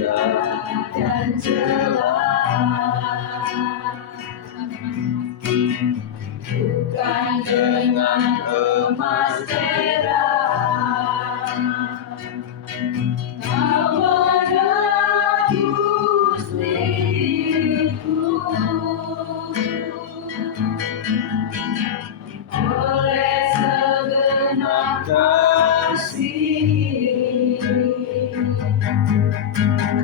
dan jelas, bukan dengan emas perak. Kau menebus diriku oleh segenap kasih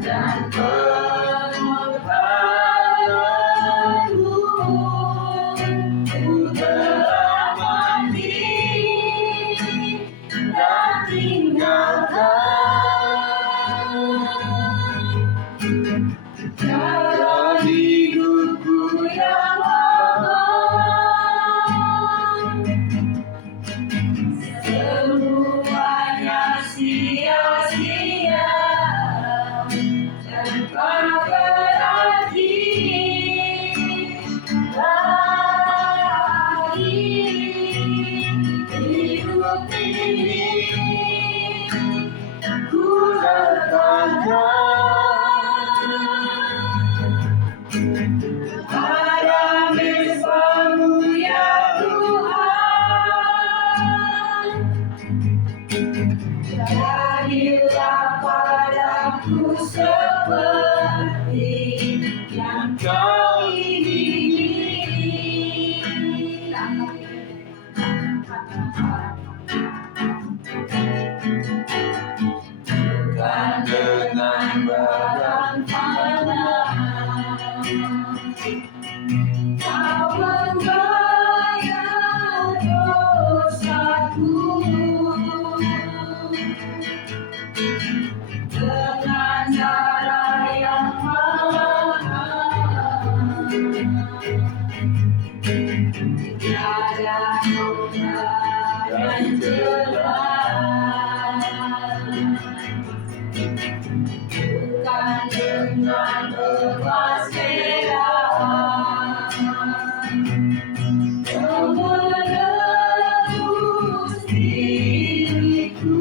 dan pengorbananmu. Ku telah mati dan tinggalkan cara hidupku yang lama. Semuanya sia-sia tanpa berarti lagi. Hidup ini ku letakkan pada mesra-Mu ya Tuhan. Jadilah padaku seperti yang Kau ingini. Bukan dengan badan panas Kau membayar dosaku, dengan cara yang mahal. Tiada noda yang jelas, bukan dengan emas perak. Kau menebus diriku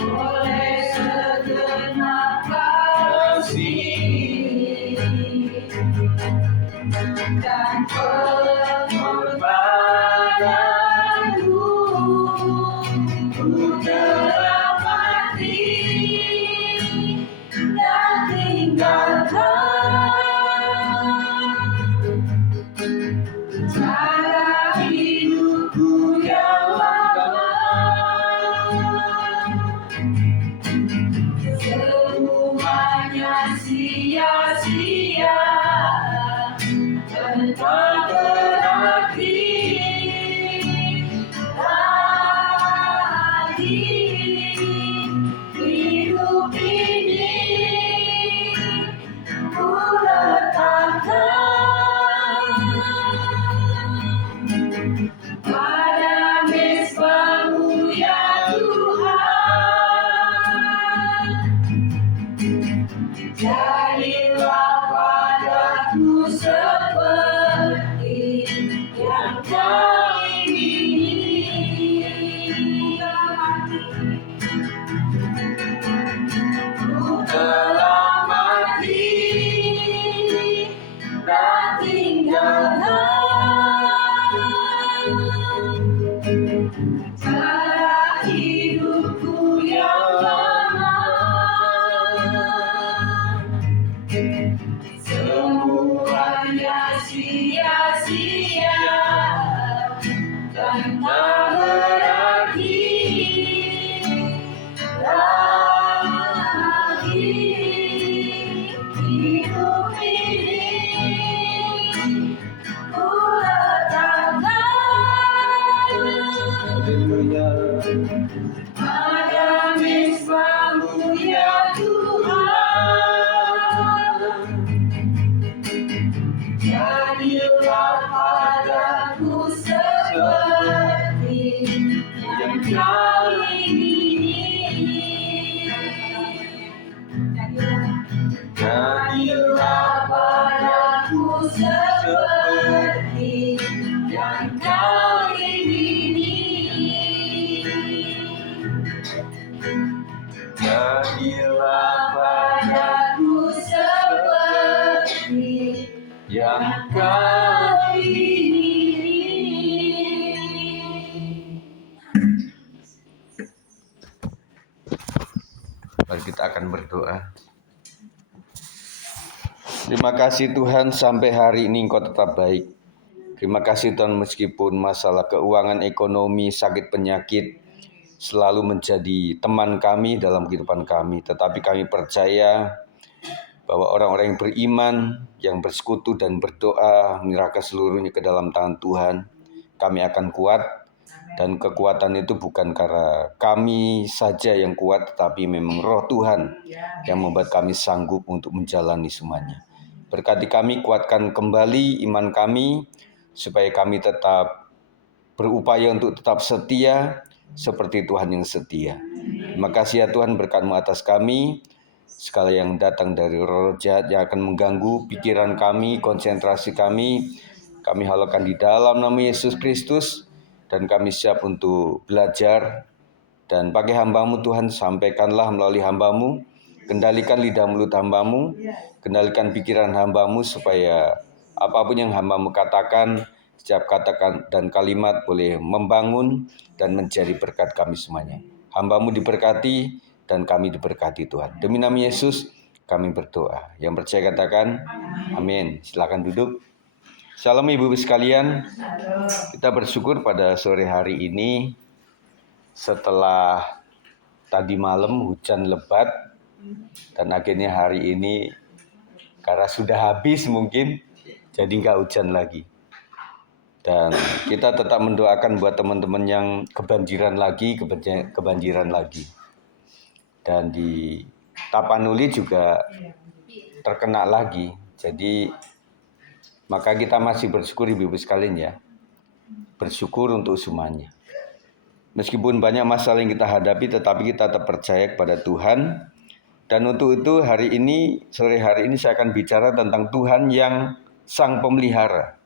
oleh segenap kasih dan pengorbananmu. Ku telah mati dan tinggalkan cara hidupku yang lama. Semuanya sia-sia tanpa berarti lagi. Hidup ini ku letakkan pada mesra-Mu ya Tuhan. Jadilah padaku seperti yang Kau ingini. Ku telah mati dan tinggalkan cara hidupku yang lama. Semuanya sia-sia tanpa berarti lagi. Hidup ini ku letakkan Haleluya. pada jadilah padaku seperti yang kau ingini. Mari kita akan berdoa. Terima kasih Tuhan, sampai hari ini Engkau tetap baik. Terima kasih Tuhan, meskipun masalah keuangan, ekonomi, sakit, penyakit selalu menjadi teman kami dalam kehidupan kami. Tetapi kami percaya bahwa orang-orang yang beriman, yang bersekutu dan berdoa, menyerahkan seluruhnya ke dalam tangan Tuhan, kami akan kuat. Dan kekuatan itu bukan karena kami saja yang kuat, tetapi memang Roh Tuhan yang membuat kami sanggup untuk menjalani semuanya. Berkati kami, kuatkan kembali iman kami, supaya kami tetap berupaya untuk tetap setia seperti Tuhan yang setia. Terima kasih ya Tuhan, berkat-Mu atas kami. Segala yang datang dari roh jahat yang akan mengganggu pikiran kami, konsentrasi kami halalkan di dalam nama Yesus Kristus. Dan kami siap untuk belajar. Dan pakai hamba-Mu Tuhan, sampaikanlah melalui hamba-Mu. Kendalikan lidah mulut hamba-Mu, kendalikan pikiran hamba-Mu, supaya apapun yang hamba-Mu katakan, setiap kata dan kalimat boleh membangun dan menjadi berkat kami semuanya. Hamba-Mu diberkati dan kami diberkati Tuhan. Demi nama Yesus kami berdoa. Yang percaya katakan amin. Silakan duduk. Shalom ibu-ibu sekalian. Kita bersyukur pada sore hari ini, setelah tadi malam hujan lebat, dan akhirnya hari ini karena sudah habis mungkin, jadi nggak hujan lagi. Dan kita tetap mendoakan buat teman-teman yang kebanjiran lagi. Dan di Tapanuli juga terkena lagi. Jadi maka kita masih bersyukur ibu-ibu sekalian ya. Bersyukur untuk semuanya. Meskipun banyak masalah yang kita hadapi, tetapi kita tetap percaya kepada Tuhan. Dan untuk itu sore hari ini saya akan bicara tentang Tuhan yang Sang Pemelihara,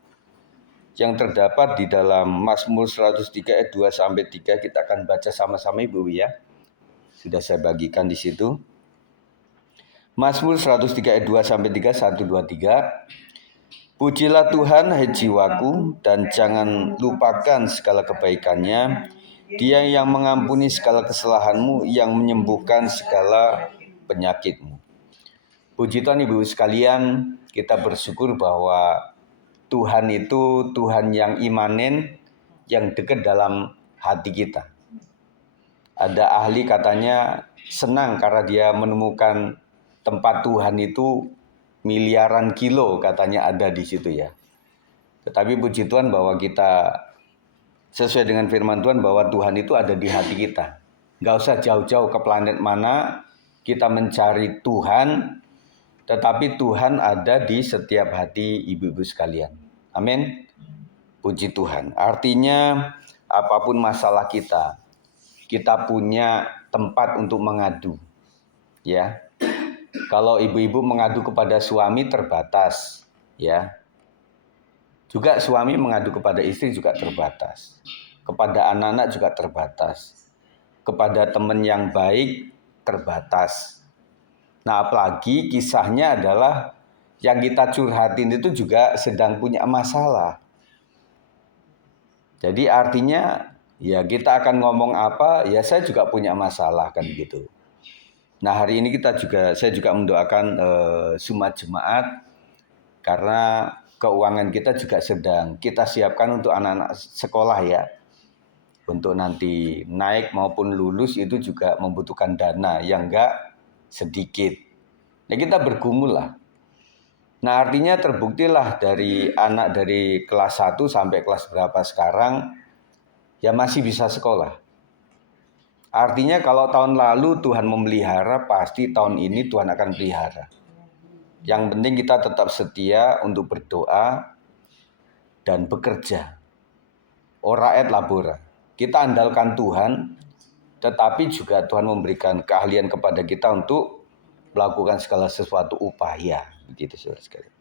yang terdapat di dalam Mazmur 103 ayat 2-3. Kita akan baca sama-sama ibu ya. Sudah saya bagikan di situ. Mazmur 103 ayat 2-3, 1, 2, 3. Pujilah Tuhan hai jiwaku, dan jangan lupakan segala kebaikannya. Dia yang mengampuni segala kesalahanmu, yang menyembuhkan segala penyakitmu. Puji Tuhan ibu sekalian, kita bersyukur bahwa Tuhan itu Tuhan yang imanen, yang dekat dalam hati kita. Ada ahli katanya senang karena dia menemukan tempat Tuhan itu miliaran kilo katanya ada di situ ya. Tetapi puji Tuhan bahwa kita sesuai dengan firman Tuhan bahwa Tuhan itu ada di hati kita. Nggak usah jauh-jauh ke planet mana kita mencari Tuhan, tetapi Tuhan ada di setiap hati ibu-ibu sekalian. Amin. Puji Tuhan. Artinya apapun masalah kita punya tempat untuk mengadu. Ya. Kalau ibu-ibu mengadu kepada suami terbatas, ya. Juga suami mengadu kepada istri juga terbatas. Kepada anak-anak juga terbatas. Kepada teman yang baik terbatas. Nah, apalagi kisahnya adalah yang kita curhatin itu juga sedang punya masalah. Jadi artinya ya kita akan ngomong apa, ya saya juga punya masalah kan gitu. Nah, hari ini saya juga mendoakan Sumat Jemaat, karena keuangan kita juga sedang kita siapkan untuk anak-anak sekolah ya. Untuk nanti naik maupun lulus itu juga membutuhkan dana yang enggak sedikit. Ya kita bergumul lah. Nah, artinya terbuktilah dari anak dari kelas 1 sampai kelas berapa sekarang ya masih bisa sekolah. Artinya kalau tahun lalu Tuhan memelihara, pasti tahun ini Tuhan akan pelihara. Yang penting kita tetap setia untuk berdoa dan bekerja. Ora et labora. Kita andalkan Tuhan, tetapi juga Tuhan memberikan keahlian kepada kita untuk melakukan segala sesuatu upaya. Begitu saudara sekalian.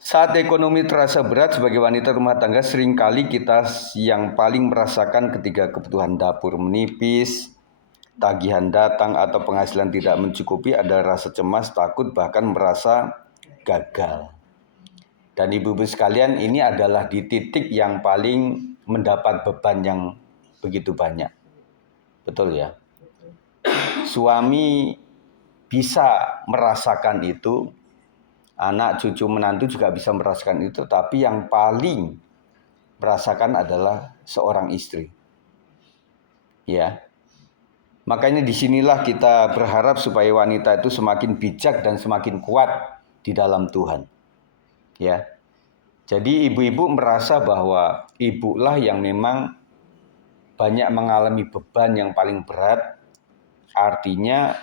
Saat ekonomi terasa berat sebagai wanita rumah tangga, seringkali kita yang paling merasakan ketika kebutuhan dapur menipis, tagihan datang atau penghasilan tidak mencukupi, ada rasa cemas, takut, bahkan merasa gagal. Dan ibu-ibu sekalian, ini adalah di titik yang paling mendapat beban yang begitu banyak. Betul ya? Suami bisa merasakan itu, anak, cucu, menantu juga bisa merasakan itu, tapi yang paling merasakan adalah seorang istri. Ya. Makanya disinilah kita berharap supaya wanita itu semakin bijak dan semakin kuat di dalam Tuhan. Ya. Jadi ibu-ibu merasa bahwa ibulah yang memang banyak mengalami beban yang paling berat. Artinya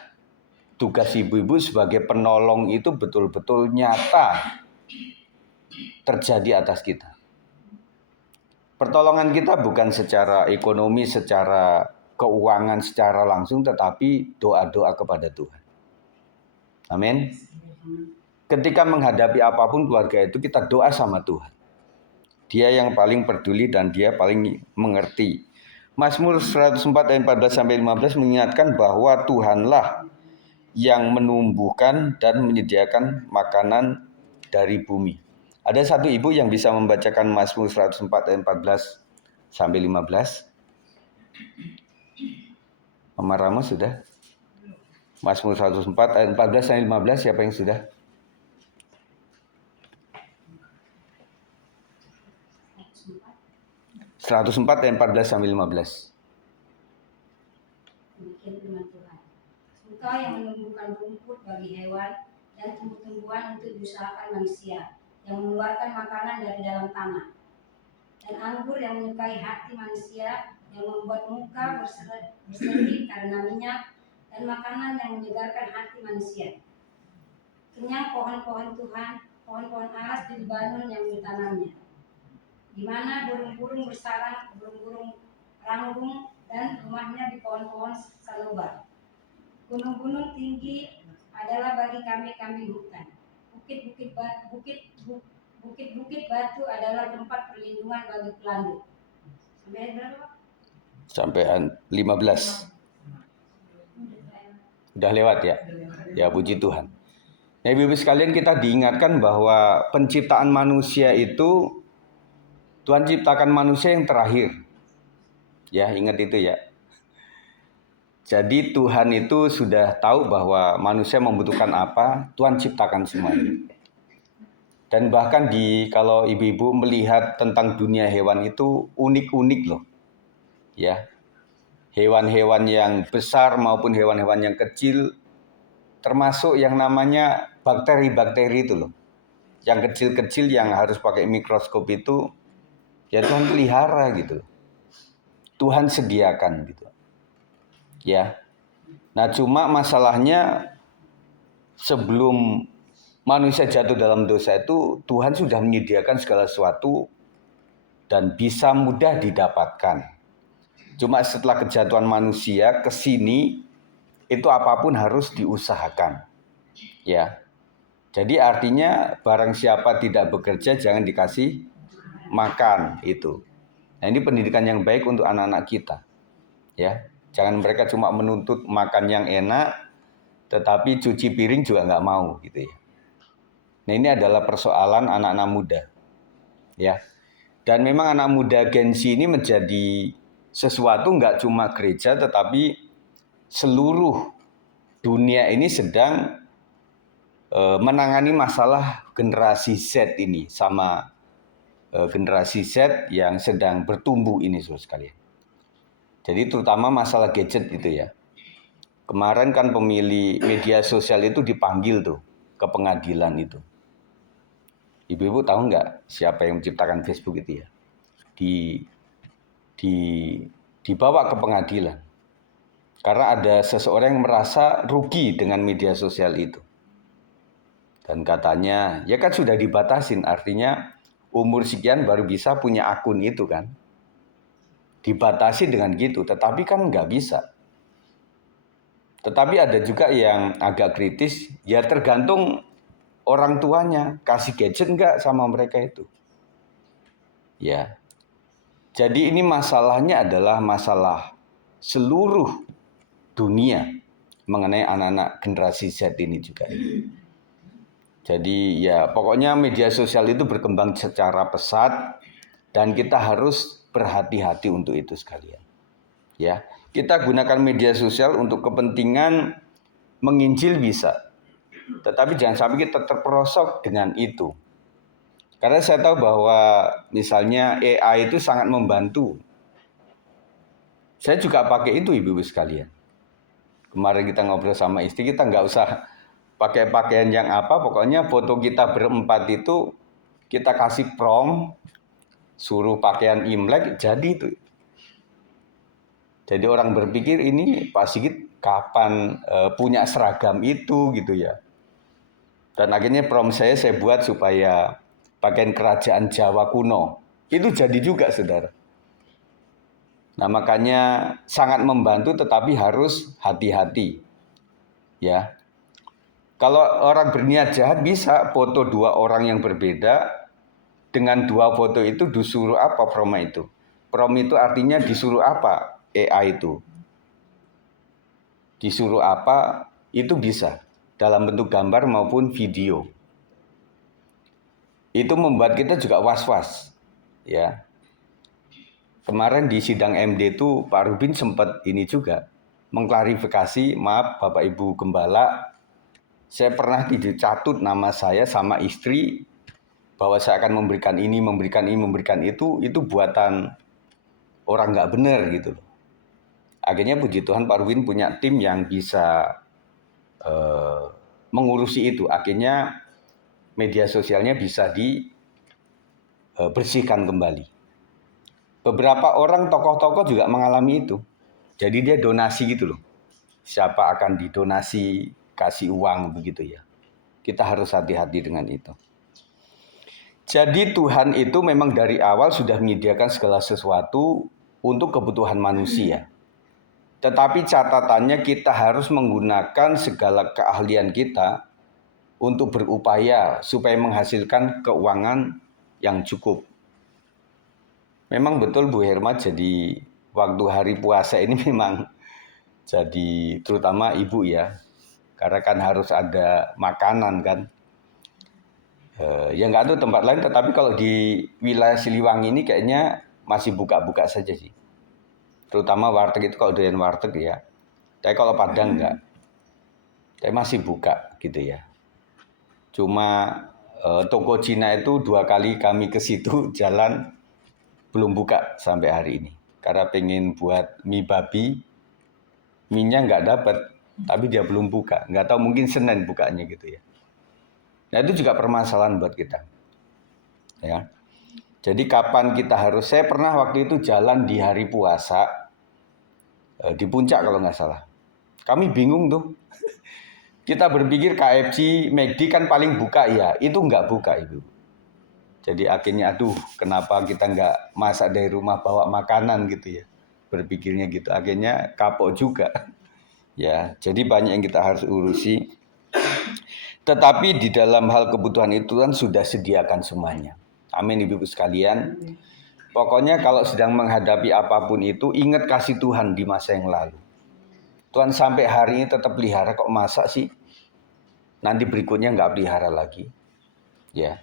tugas ibu-ibu sebagai penolong itu betul-betul nyata terjadi atas kita. Pertolongan kita bukan secara ekonomi, secara keuangan, secara langsung, tetapi doa-doa kepada Tuhan. Amin. Ketika menghadapi apapun keluarga itu, kita doa sama Tuhan. Dia yang paling peduli dan dia paling mengerti. Mazmur 104 ayat 14-15 mengingatkan bahwa Tuhanlah yang menumbuhkan dan menyediakan makanan dari bumi. Ada satu ibu yang bisa membacakan Mazmur 104 ayat 14-15. Mama Rama sudah? Mazmur 104 ayat 14-15, siapa yang sudah? Ayat 14-15. Demikian firman Tuhan. Engkau yang menumbuhkan rumput bagi hewan dan tumbuh-tumbuhan untuk diusahakan manusia, yang mengeluarkan makanan dari dalam tanah, dan anggur yang menyukai hati manusia, yang membuat muka berseri karena minyak, dan makanan yang menyegarkan hati manusia. Kenyang pohon-pohon Tuhan, pohon-pohon aras di Libanon yang ditanamnya, di mana burung-burung bersarang, burung-burung ranggung, dan rumahnya di pohon-pohon sanobar. Gunung-gunung tinggi adalah bagi kambing-kambing hutan. Bukit-bukit batu adalah tempat perlindungan bagi pelanduk. Sampai berapa? Sampai 15. Udah lewat ya? Ya, puji Tuhan. Nah, ibu-ibu sekalian, kita diingatkan bahwa penciptaan manusia itu Tuhan ciptakan manusia yang terakhir. Ya, ingat itu ya. Jadi Tuhan itu sudah tahu bahwa manusia membutuhkan apa, Tuhan ciptakan semuanya. Dan bahkan kalau ibu-ibu melihat tentang dunia hewan itu unik-unik loh. Ya. Hewan-hewan yang besar maupun hewan-hewan yang kecil, termasuk yang namanya bakteri-bakteri itu loh. Yang kecil-kecil yang harus pakai mikroskop itu, ya Tuhan pelihara gitu. Tuhan sediakan gitu. Ya. Nah, cuma masalahnya sebelum manusia jatuh dalam dosa itu, Tuhan sudah menyediakan segala sesuatu dan bisa mudah didapatkan. Cuma setelah kejatuhan manusia ke sini, itu apapun harus diusahakan. Ya. Jadi artinya barang siapa tidak bekerja jangan dikasih makan itu. Nah, ini pendidikan yang baik untuk anak-anak kita. Ya. Jangan mereka cuma menuntut makan yang enak, tetapi cuci piring juga nggak mau gitu ya. Nah, ini adalah persoalan anak-anak muda. Ya. Dan memang anak muda Gen Z ini menjadi sesuatu nggak cuma gereja, tetapi seluruh dunia ini sedang menangani masalah generasi Z ini sama generasi Z yang sedang bertumbuh ini, saudara sekalian. Jadi terutama masalah gadget itu ya. Kemarin kan pemilih media sosial itu dipanggil tuh ke pengadilan itu. Ibu-ibu tahu nggak siapa yang menciptakan Facebook itu ya? Dibawa ke pengadilan. Karena ada seseorang yang merasa rugi dengan media sosial itu. Dan katanya, ya kan sudah dibatasin, artinya umur sekian baru bisa punya akun itu kan. Dibatasi dengan gitu, tetapi kan nggak bisa. Tetapi ada juga yang agak kritis, ya tergantung orang tuanya, kasih gadget nggak sama mereka itu. Ya, jadi ini masalahnya adalah masalah seluruh dunia mengenai anak-anak generasi Z ini juga. Jadi ya pokoknya media sosial itu berkembang secara pesat dan kita harus berhati-hati untuk itu sekalian. Ya, kita gunakan media sosial untuk kepentingan menginjil bisa. Tetapi jangan sampai kita terperosok dengan itu. Karena saya tahu bahwa misalnya AI itu sangat membantu. Saya juga pakai itu ibu-ibu sekalian. Kemarin kita ngobrol sama istri, kita nggak usah pakai pakaian yang apa, pokoknya foto kita berempat itu kita kasih prompt, suruh pakaian Imlek, jadi itu. Jadi orang berpikir ini Pak Sigit kapan punya seragam itu gitu ya. Dan akhirnya prompt saya buat supaya pakaian kerajaan Jawa kuno. Itu jadi juga saudara. Nah makanya sangat membantu tetapi harus hati-hati. Ya. Kalau orang berniat jahat bisa foto dua orang yang berbeda dengan dua foto itu disuruh apa prompt itu. Prompt itu artinya disuruh apa AI itu. Disuruh apa itu bisa dalam bentuk gambar maupun video. Itu membuat kita juga was-was. Ya. Kemarin di sidang MD itu Pak Rubin sempat ini juga mengklarifikasi, maaf Bapak Ibu Gembala, saya pernah dicatut nama saya sama istri bahwa saya akan memberikan ini, memberikan itu buatan orang nggak benar gitu. Akhirnya puji Tuhan Pak Rubin punya tim yang bisa mengurusi itu. Akhirnya media sosialnya bisa dibersihkan kembali. Beberapa orang tokoh-tokoh juga mengalami itu. Jadi dia donasi gitu loh. Siapa akan didonasi, kasih uang begitu ya. Kita harus hati-hati dengan itu. Jadi Tuhan itu memang dari awal sudah menyediakan segala sesuatu untuk kebutuhan manusia. Tetapi catatannya kita harus menggunakan segala keahlian kita untuk berupaya supaya menghasilkan keuangan yang cukup. Memang betul Bu Herma, jadi waktu hari puasa ini memang jadi terutama ibu ya, karena kan harus ada makanan kan. Ya nggak tahu tempat lain, tetapi kalau di wilayah Siliwangi ini kayaknya masih buka-buka saja sih. Terutama warteg itu kalau doyan warteg ya. Tapi kalau Padang enggak. Tapi masih buka gitu ya. Cuma toko Cina itu 2 kali kami ke situ jalan belum buka sampai hari ini. Karena pengen buat mie babi, mie-nya nggak dapat, tapi dia belum buka. Nggak tahu mungkin Senin bukanya gitu ya. Nah itu juga permasalahan buat kita. Ya. Jadi kapan kita harus, saya pernah waktu itu jalan di hari puasa, di puncak kalau nggak salah. Kami bingung tuh. Kita berpikir KFC, McD kan paling buka ya, itu nggak buka itu. Jadi akhirnya aduh kenapa kita nggak masak dari rumah bawa makanan gitu ya. Berpikirnya gitu, akhirnya kapok juga. Ya, jadi banyak yang kita harus urusi. Tetapi di dalam hal kebutuhan itu kan sudah sediakan semuanya. Amin Ibu-ibu sekalian. Pokoknya kalau sedang menghadapi apapun itu, ingat kasih Tuhan di masa yang lalu. Tuhan sampai hari ini tetap pelihara, kok masa sih? Nanti berikutnya nggak pelihara lagi. Ya,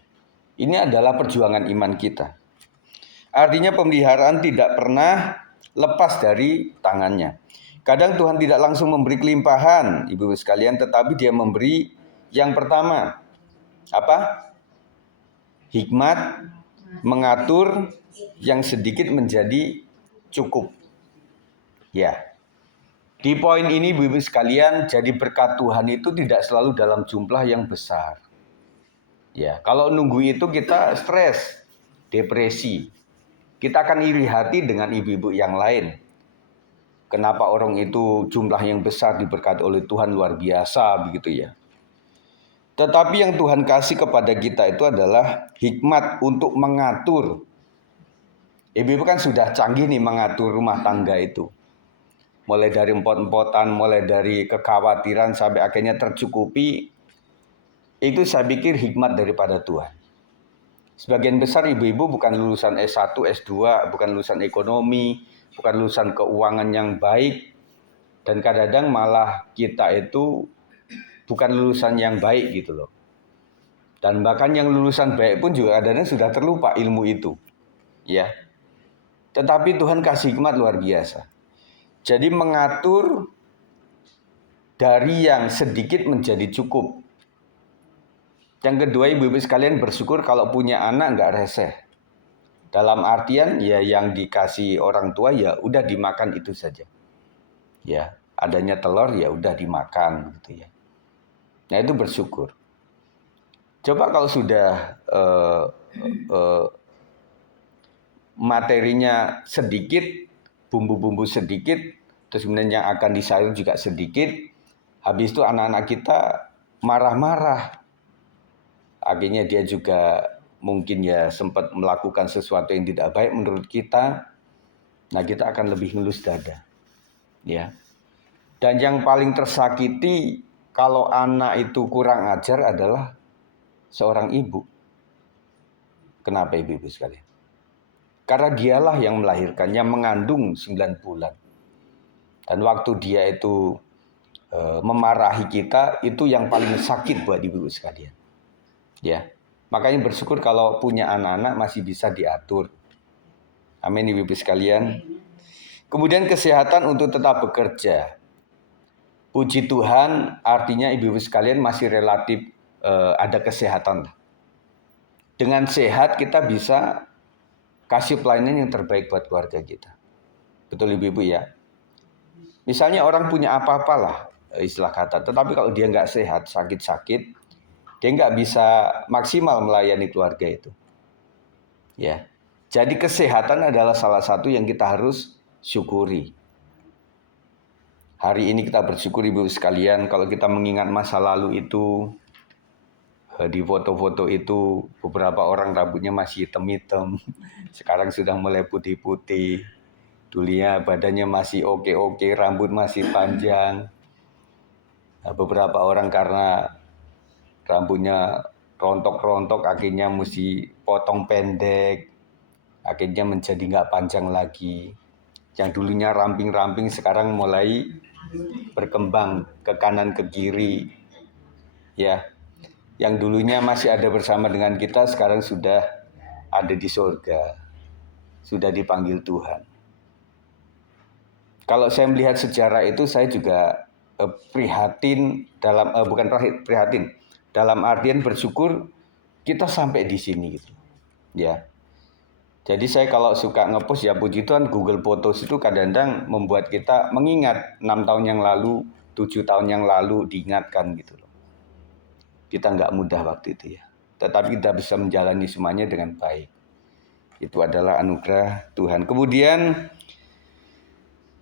ini adalah perjuangan iman kita. Artinya pemeliharaan tidak pernah lepas dari tangannya. Kadang Tuhan tidak langsung memberi kelimpahan, ibu-ibu sekalian, tetapi dia memberi yang pertama, apa? Hikmat, mengatur yang sedikit menjadi cukup. Ya. Di poin ini ibu-ibu sekalian, jadi berkat Tuhan itu tidak selalu dalam jumlah yang besar. Ya, kalau nunggu itu kita stres, depresi. Kita akan iri hati dengan ibu-ibu yang lain. Kenapa orang itu jumlah yang besar diberkati oleh Tuhan luar biasa begitu ya. Tetapi yang Tuhan kasih kepada kita itu adalah hikmat untuk mengatur. Ibu-ibu kan sudah canggih nih mengatur rumah tangga itu. Mulai dari empot-empotan, mulai dari kekhawatiran sampai akhirnya tercukupi. Itu saya pikir hikmat daripada Tuhan. Sebagian besar ibu-ibu bukan lulusan S1, S2, bukan lulusan ekonomi, bukan lulusan keuangan yang baik. Dan kadang-kadang malah kita itu bukan lulusan yang baik gitu loh. Dan bahkan yang lulusan baik pun juga kadang-kadang sudah terlupa ilmu itu. Ya. Tetapi Tuhan kasih hikmat luar biasa. Jadi mengatur dari yang sedikit menjadi cukup. Yang kedua, ibu-ibu sekalian, bersyukur kalau punya anak nggak reseh. Dalam artian ya yang dikasih orang tua ya udah dimakan itu saja. Ya, adanya telur ya udah dimakan gitu ya. Nah, itu bersyukur. Coba kalau sudah materinya sedikit, bumbu-bumbu sedikit, terus kemudian yang akan disayur juga sedikit, habis itu anak-anak kita marah-marah. Akhirnya dia juga mungkin ya sempat melakukan sesuatu yang tidak baik menurut kita. Nah, kita akan lebih ngelus dada. Ya. Dan yang paling tersakiti kalau anak itu kurang ajar adalah seorang ibu. Kenapa ibu-ibu sekalian? Karena dialah yang melahirkan, yang mengandung 9 bulan. Dan waktu dia itu memarahi kita, itu yang paling sakit buat ibu-ibu sekalian. Ya, makanya bersyukur kalau punya anak-anak masih bisa diatur. Amin ibu-ibu sekalian. Kemudian kesehatan untuk tetap bekerja. Puji Tuhan, artinya ibu-ibu sekalian masih relatif ada kesehatan. Dengan sehat kita bisa kasih pelayanan yang terbaik buat keluarga kita. Betul ibu-ibu ya? Misalnya orang punya apa-apalah istilah kata, tetapi kalau dia nggak sehat, sakit-sakit, dia nggak bisa maksimal melayani keluarga itu. Ya, jadi kesehatan adalah salah satu yang kita harus syukuri. Hari ini kita bersyukur ibu sekalian kalau kita mengingat masa lalu itu, di foto-foto itu beberapa orang rambutnya masih hitam-hitam, sekarang sudah mulai putih-putih. Dulunya badannya masih oke-oke, rambut masih panjang. Nah, beberapa orang karena rambutnya rontok-rontok akhirnya mesti potong pendek, akhirnya menjadi nggak panjang lagi. Yang dulunya ramping-ramping sekarang mulai berkembang ke kanan ke kiri. Ya, yang dulunya masih ada bersama dengan kita sekarang sudah ada di surga, sudah dipanggil Tuhan. Kalau saya melihat sejarah itu saya juga prihatin bukan prihatin, dalam artian bersyukur kita sampai di sini gitu. Ya. Jadi saya kalau suka ngepost ya puji Tuhan Google Photos itu kadang-kadang membuat kita mengingat 6 tahun yang lalu, 7 tahun yang lalu diingatkan gitu loh. Kita nggak mudah waktu itu ya. Tetapi kita bisa menjalani semuanya dengan baik. Itu adalah anugerah Tuhan. Kemudian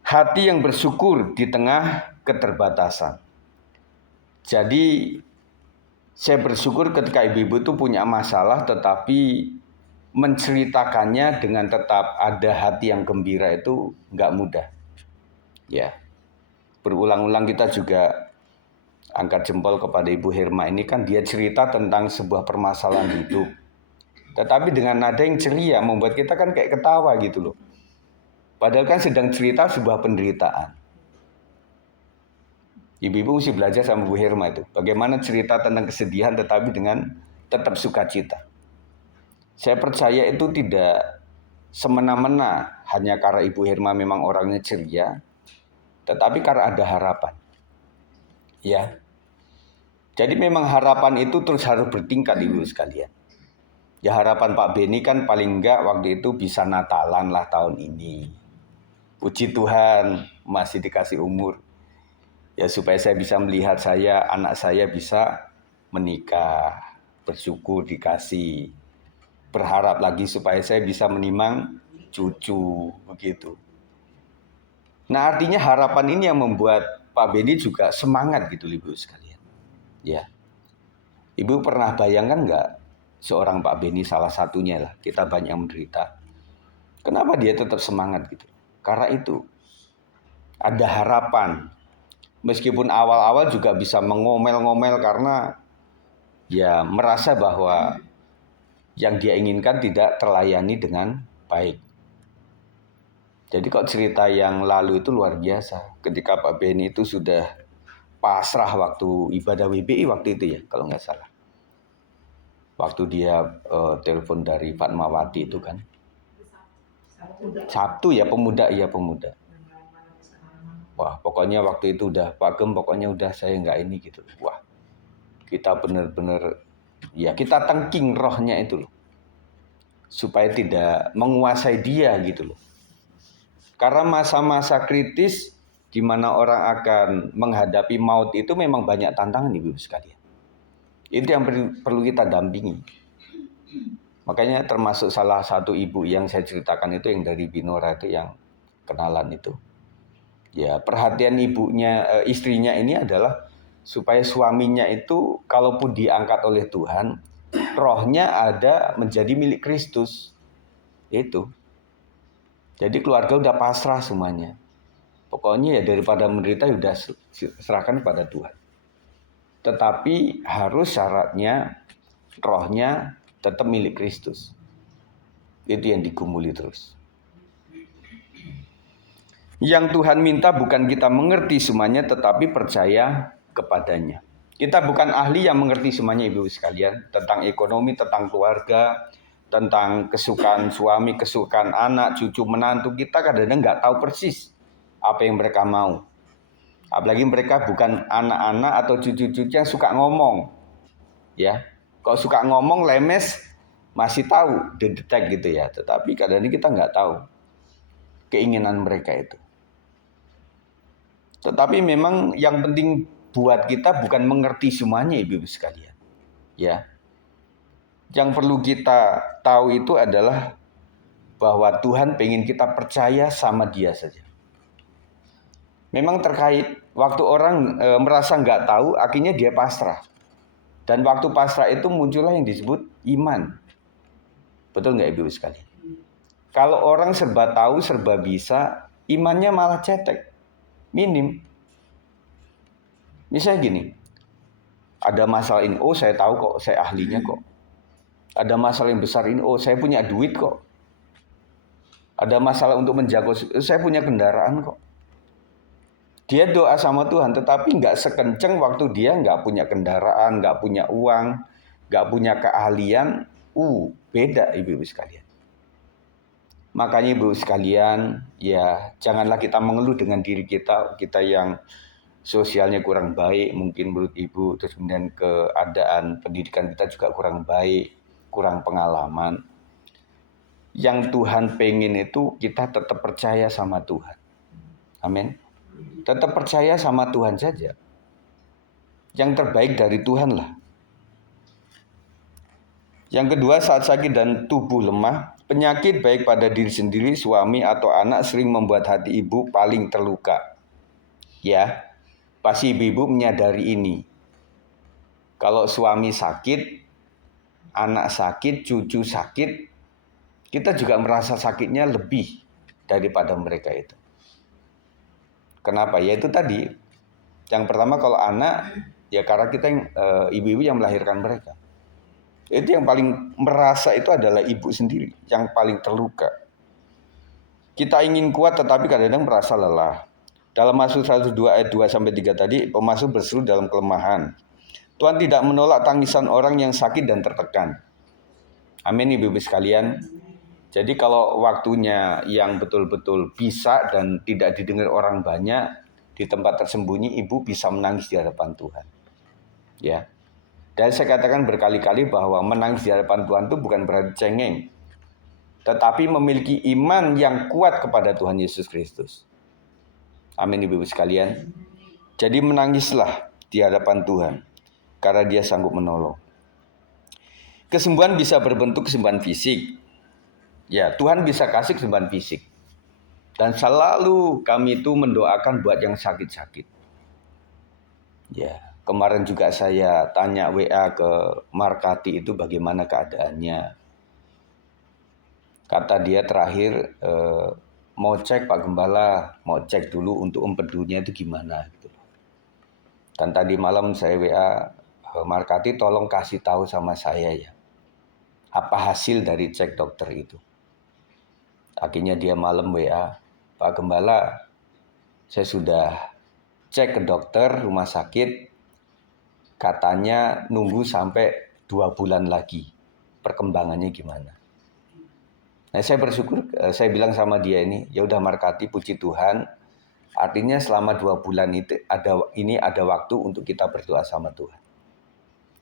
hati yang bersyukur di tengah keterbatasan. Jadi saya bersyukur ketika ibu-ibu itu punya masalah tetapi menceritakannya dengan tetap ada hati yang gembira itu nggak mudah. Ya, berulang-ulang kita juga angkat jempol kepada Ibu Herma ini kan dia cerita tentang sebuah permasalahan hidup. Tetapi dengan nada yang ceria membuat kita kan kayak ketawa gitu loh. Padahal kan sedang cerita sebuah penderitaan. Ibu-ibu mesti belajar sama Bu Herma itu. Bagaimana cerita tentang kesedihan tetapi dengan tetap sukacita. Saya percaya itu tidak semena-mena hanya karena Ibu Herma memang orangnya ceria. Tetapi karena ada harapan. Ya. Jadi memang harapan itu terus harus bertingkat ibu sekalian. Ya harapan Pak Beni kan paling enggak waktu itu bisa Natalan lah tahun ini. Puji Tuhan masih dikasih umur. Ya supaya saya bisa melihat anak saya bisa menikah, bersyukur dikasih. Berharap lagi supaya saya bisa menimang cucu begitu. Nah artinya harapan ini yang membuat Pak Beni juga semangat gitu ibu sekalian. Ya, ibu pernah bayangkan nggak seorang Pak Beni salah satunya lah kita banyak menderita. Kenapa dia tetap semangat gitu? Karena itu ada harapan. Meskipun awal-awal juga bisa mengomel-ngomel karena ya merasa bahwa yang dia inginkan tidak terlayani dengan baik. Jadi kok cerita yang lalu itu luar biasa. Ketika Pak Beni itu sudah pasrah waktu ibadah WBI waktu itu ya, kalau nggak salah. Waktu dia telepon dari Fatmawati itu kan. Sabtu ya, pemuda. Wah, pokoknya waktu itu udah Pak Gem, pokoknya udah saya nggak ini gitu. Wah, kita benar-benar ya kita tengking rohnya itu loh. Supaya tidak menguasai dia gitu loh. Karena masa-masa kritis di mana orang akan menghadapi maut itu memang banyak tantangan Ibu sekalian. Itu yang perlu kita dampingi. Makanya termasuk salah satu ibu yang saya ceritakan itu yang dari Binora itu yang kenalan itu. Ya, perhatian istrinya ini adalah supaya suaminya itu kalaupun diangkat oleh Tuhan, rohnya ada menjadi milik Kristus. Itu. Jadi keluarga udah pasrah semuanya. Pokoknya ya daripada menderita udah serahkan pada Tuhan. Tetapi harus syaratnya rohnya tetap milik Kristus. Itu yang digumuli terus. Yang Tuhan minta bukan kita mengerti semuanya tetapi percaya kepadanya. Kita bukan ahli yang mengerti semuanya Ibu sekalian. Tentang ekonomi, tentang keluarga, tentang kesukaan suami, kesukaan anak, cucu, menantu. Kita kadang-kadang nggak tahu persis apa yang mereka mau. Apalagi mereka bukan anak-anak atau cucu-cucu yang suka ngomong. Ya, kalau suka ngomong lemes masih tahu, didetek gitu ya. Tetapi kadang-kadang kita nggak tahu keinginan mereka itu. Tetapi memang yang penting buat kita bukan mengerti semuanya Ibu sekalian. Ya. Yang perlu kita tahu itu adalah bahwa Tuhan pengen kita percaya sama Dia saja. Memang terkait waktu orang merasa nggak tahu, akhirnya dia pasrah. Dan waktu pasrah itu muncullah yang disebut iman. Betul nggak Ibu sekalian? Kalau orang serba tahu, serba bisa, imannya malah cetek, minim. Misalnya gini, ada masalah ini, oh saya tahu kok, saya ahlinya kok. Ada masalah yang besar ini, oh saya punya duit kok. Ada masalah untuk menjaga, saya punya kendaraan kok. Dia doa sama Tuhan, tetapi nggak sekenceng waktu dia nggak punya kendaraan, nggak punya uang, nggak punya keahlian. Beda Ibu sekalian. Makanya Ibu sekalian, ya janganlah kita mengeluh dengan diri kita yang sosialnya kurang baik, mungkin menurut Ibu, terus kemudian keadaan pendidikan kita juga kurang baik, kurang pengalaman. Yang Tuhan pengen itu kita tetap percaya sama Tuhan. Amin. Tetap percaya sama Tuhan saja. Yang terbaik dari Tuhan lah. Yang kedua, saat sakit dan tubuh lemah, penyakit baik pada diri sendiri, suami atau anak sering membuat hati ibu paling terluka. Ya, pasti ibu menyadari ini. Kalau suami sakit, anak sakit, cucu sakit, kita juga merasa sakitnya lebih daripada mereka itu. Kenapa? Ya itu tadi. Yang pertama kalau anak, ya karena kita ibu-ibu yang melahirkan mereka. Itu yang paling merasa itu adalah ibu sendiri, yang paling terluka. Kita ingin kuat tetapi kadang-kadang merasa lelah. Dalam Mazmur 102 ayat 2-3 tadi, pemazmur berseru dalam kelemahan. Tuhan tidak menolak tangisan orang yang sakit dan tertekan. Amin ibu-ibu sekalian. Jadi kalau waktunya yang betul-betul bisa dan tidak didengar orang banyak, di tempat tersembunyi ibu bisa menangis di hadapan Tuhan. Ya. Dan saya katakan berkali-kali bahwa menangis di hadapan Tuhan itu bukan berarti cengeng. Tetapi memiliki iman yang kuat kepada Tuhan Yesus Kristus. Amin ibu-ibu sekalian. Jadi menangislah di hadapan Tuhan. Karena Dia sanggup menolong. Kesembuhan bisa berbentuk kesembuhan fisik. Ya, Tuhan bisa kasih kesembuhan fisik. Dan selalu kami itu mendoakan buat yang sakit-sakit. Ya. Kemarin juga saya tanya WA ke Markati itu bagaimana keadaannya. Kata dia terakhir mau cek Pak Gembala, mau cek dulu untuk empedunya itu gimana gitu. Dan tadi malam saya WA Markati tolong kasih tahu sama saya ya. Apa hasil dari cek dokter itu. Akhirnya dia malam WA, Pak Gembala, saya sudah cek ke dokter rumah sakit, katanya nunggu sampai 2 bulan lagi. Perkembangannya gimana? Nah, saya bersyukur, saya bilang sama dia ini, ya udah Markati, puji Tuhan. Artinya selama 2 bulan itu ada waktu untuk kita berdoa sama Tuhan.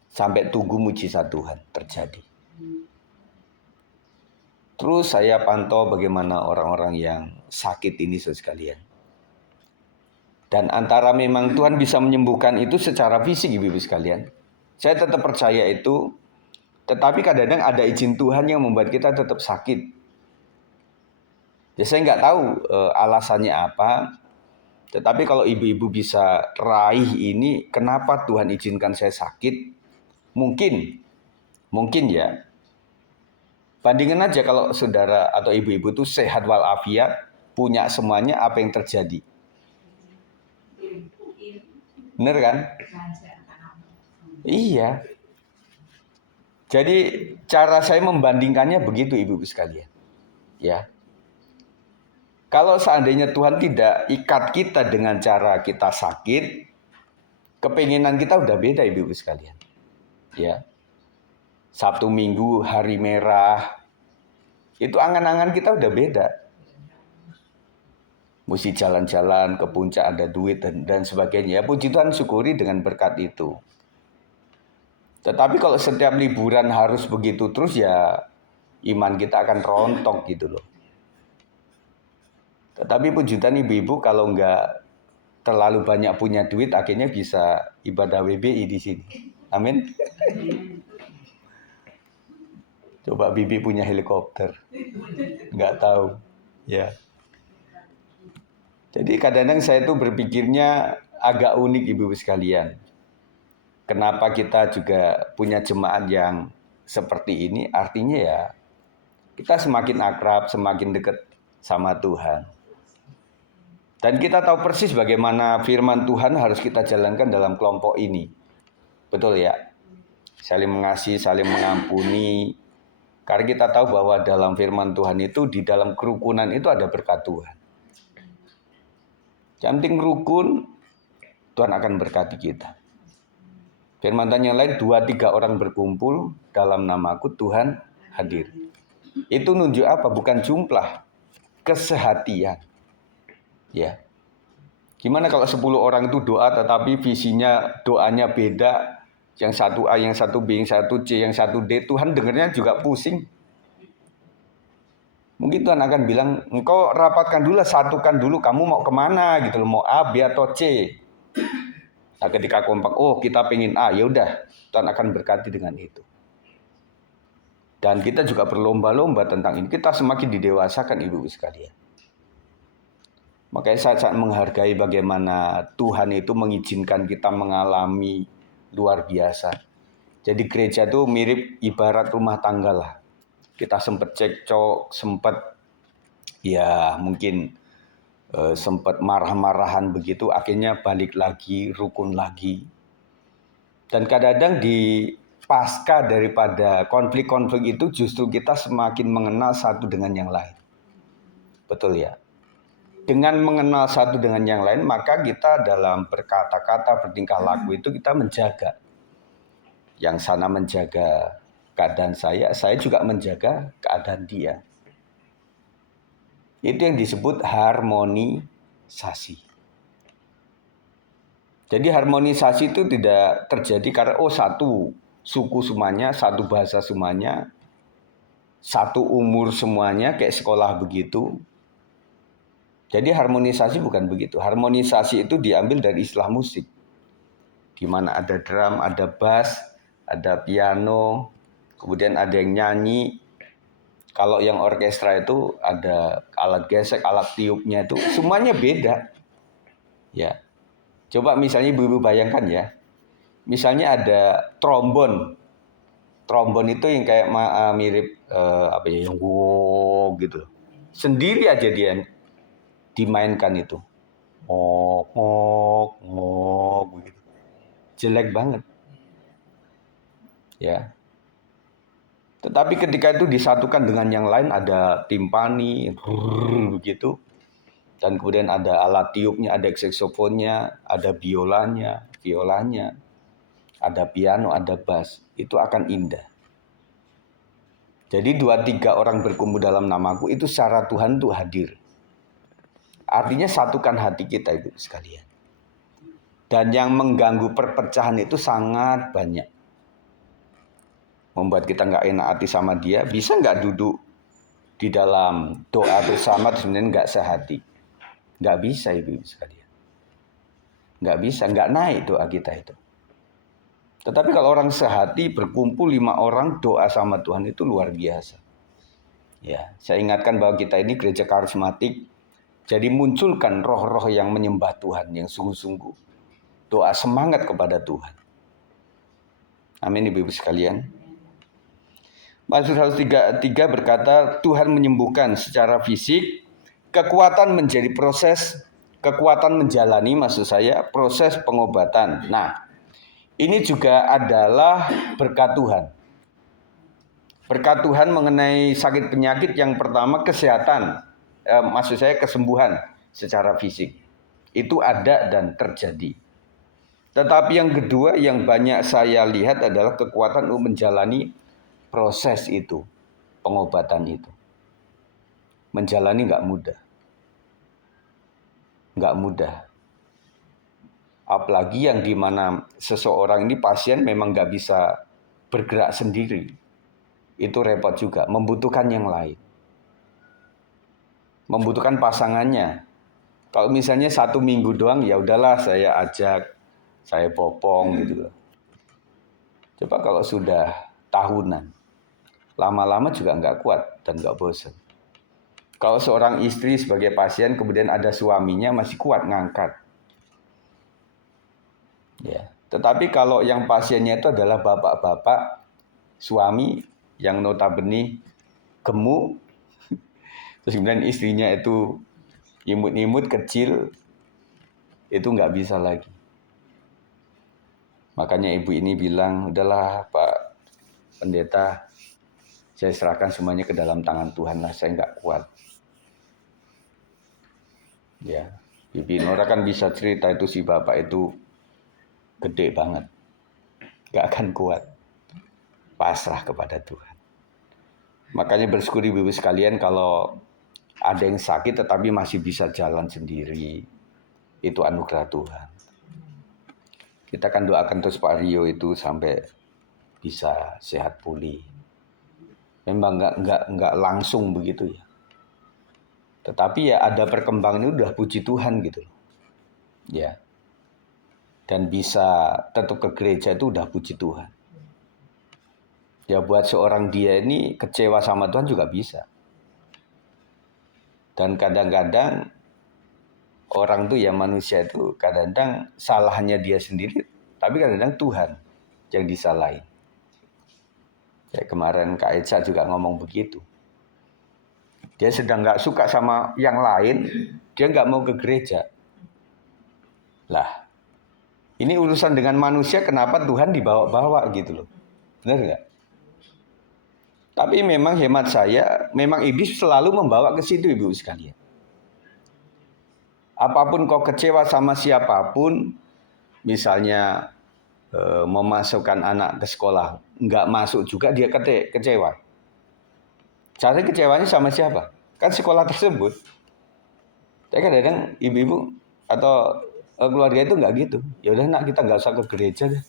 Sampai tunggu mujizat Tuhan terjadi. Terus saya pantau bagaimana orang-orang yang sakit ini sekalian. Dan antara memang Tuhan bisa menyembuhkan itu secara fisik ibu-ibu sekalian. Saya tetap percaya itu. Tetapi kadang-kadang ada izin Tuhan yang membuat kita tetap sakit. Ya saya nggak tahu alasannya apa. Tetapi kalau ibu-ibu bisa raih ini, kenapa Tuhan izinkan saya sakit? Mungkin ya. Bandingin aja kalau saudara atau ibu-ibu itu sehat walafiat, punya semuanya, apa yang terjadi? Bener kan? Iya. Jadi cara saya membandingkannya begitu ibu-ibu sekalian. Ya. Kalau seandainya Tuhan tidak ikat kita dengan cara kita sakit, kepinginan kita udah beda ibu-ibu sekalian. Ya. Sabtu Minggu, hari merah, itu angan-angan kita udah beda. Mesti jalan-jalan ke puncak, ada duit dan sebagainya. Puji Tuhan, syukuri dengan berkat itu. Tetapi kalau setiap liburan harus begitu terus, ya iman kita akan rontok gitu loh. Tetapi puji Tuhan ibu-ibu kalau nggak terlalu banyak punya duit, akhirnya bisa ibadah WBI di sini. Amin. Coba bibi punya helikopter, nggak tahu, ya. Jadi kadang-kadang saya tuh berpikirnya agak unik ibu-ibu sekalian. Kenapa kita juga punya jemaat yang seperti ini? Artinya ya kita semakin akrab, semakin dekat sama Tuhan. Dan kita tahu persis bagaimana firman Tuhan harus kita jalankan dalam kelompok ini. Betul ya? Saling mengasihi, saling mengampuni. Karena kita tahu bahwa dalam firman Tuhan itu, di dalam kerukunan itu ada berkat Tuhan. Yang penting rukun, Tuhan akan berkati kita. Firman Tuhan yang lain, 2-3 orang berkumpul dalam namaku, Tuhan hadir. Itu nunjuk apa? Bukan jumlah, kesehatian. Ya. Gimana kalau 10 orang itu doa tetapi visinya, doanya beda? Yang satu A, yang satu B, yang satu C, yang satu D, Tuhan dengarnya juga pusing. Mungkin Tuhan akan bilang, engkau rapatkan dulu, satukan dulu, kamu mau kemana gitu loh, mau A, B atau C. Nah ketika kompak, oh kita pengen A, ya udah, Tuhan akan berkati dengan itu. Dan kita juga berlomba-lomba tentang ini, kita semakin didewasakan ibu-ibu sekalian. Makanya saya sangat menghargai bagaimana Tuhan itu mengizinkan kita mengalami luar biasa. Jadi gereja itu mirip ibarat rumah tangga lah. Kita sempat cekcok, sempat ya mungkin sempat marah-marahan begitu, akhirnya balik lagi, rukun lagi. Dan kadang-kadang di pasca daripada konflik-konflik itu justru kita semakin mengenal satu dengan yang lain. Betul ya? Dengan mengenal satu dengan yang lain, maka kita dalam berkata-kata, bertingkah laku itu kita menjaga. Yang sana menjaga keadaan saya juga menjaga keadaan dia. Itu yang disebut harmonisasi. Jadi harmonisasi itu tidak terjadi karena satu suku semuanya, satu bahasa semuanya, satu umur semuanya kayak sekolah begitu. Jadi harmonisasi bukan begitu. Harmonisasi itu diambil dari istilah musik. Di mana ada drum, ada bass, ada piano, kemudian ada yang nyanyi. Kalau yang orkestra itu ada alat gesek, alat tiupnya itu semuanya beda. Ya. Coba misalnya ibu-ibu bayangkan ya. Misalnya ada trombon. Trombon itu yang kayak mirip yang wow gitu. Sendiri aja dia dimainkan itu. Ngok begitu. Jelek banget. Ya. Tetapi ketika itu disatukan dengan yang lain, ada timpani, begitu. Dan kemudian ada alat tiupnya, ada saksofonnya, ada violanya, ada piano, ada bass. Itu akan indah. Jadi 2-3 orang berkumpul dalam namaku itu secara Tuhan itu hadir. Artinya satukan hati kita itu sekalian. Dan yang mengganggu perpecahan itu sangat banyak. Membuat kita nggak enak hati sama dia, bisa nggak duduk di dalam doa bersama sebenarnya nggak sehati. Nggak bisa ibu sekalian. Nggak bisa, nggak naik doa kita itu. Tetapi kalau orang sehati berkumpul 5 orang doa sama Tuhan itu luar biasa. Ya, saya ingatkan bahwa kita ini gereja karismatik. Jadi munculkan roh-roh yang menyembah Tuhan, yang sungguh-sungguh. Doa semangat kepada Tuhan. Amin ibu-ibu sekalian. Mazmur 103 berkata, Tuhan menyembuhkan secara fisik, kekuatan menjadi proses, kekuatan menjalani maksud saya, proses pengobatan. Nah, ini juga adalah berkat Tuhan. Berkat Tuhan mengenai sakit penyakit yang pertama kesehatan, maksud saya kesembuhan secara fisik. Itu ada dan terjadi. Tetapi yang kedua yang banyak saya lihat adalah kekuatan untuk menjalani proses itu, pengobatan itu. Menjalani nggak mudah. Nggak mudah. Apalagi yang dimana seseorang ini pasien memang nggak bisa bergerak sendiri. Itu repot juga, membutuhkan yang lain. Membutuhkan pasangannya. Kalau misalnya 1 minggu doang, ya udahlah saya ajak, saya popong gitu loh. Coba kalau sudah tahunan, lama-lama juga nggak kuat dan nggak bosan. Kalau seorang istri sebagai pasien kemudian ada suaminya masih kuat ngangkat. Ya. Tetapi kalau yang pasiennya itu adalah bapak-bapak, suami yang notabene gemuk, terus kemudian istrinya itu imut-imut kecil, itu nggak bisa lagi. Makanya ibu ini bilang, udahlah Pak Pendeta, saya serahkan semuanya ke dalam tangan Tuhan lah, saya nggak kuat. Ya, Bibi Nora kan bisa cerita itu si bapak itu gede banget, nggak akan kuat. Pasrah kepada Tuhan. Makanya bersyukur ibu sekalian kalau ada yang sakit tetapi masih bisa jalan sendiri, itu anugerah Tuhan. Kita akan doakan terus Pak Rio itu sampai bisa sehat pulih. Memang nggak langsung begitu ya. Tetapi ya ada perkembangan itu udah puji Tuhan gitu. Ya. Dan bisa tetap ke gereja itu udah puji Tuhan. Ya buat seorang dia ini kecewa sama Tuhan juga bisa. Dan kadang-kadang orang tuh ya manusia itu kadang-kadang salahnya dia sendiri, tapi kadang-kadang Tuhan yang disalahin. Ya kemarin Kak Eca juga ngomong begitu. Dia sedang nggak suka sama yang lain, dia nggak mau ke gereja. Lah, ini urusan dengan manusia, kenapa Tuhan dibawa-bawa gitu loh. Benar nggak? Tapi memang hemat saya, memang iblis selalu membawa ke situ ibu sekalian. Apapun kau kecewa sama siapapun, misalnya memasukkan anak ke sekolah, nggak masuk juga dia kecewa. Cari kecewanya sama siapa? Kan sekolah tersebut. Tapi kadang-kadang ibu-ibu atau keluarga itu nggak gitu. Ya udah nak, kita nggak usah ke gereja deh.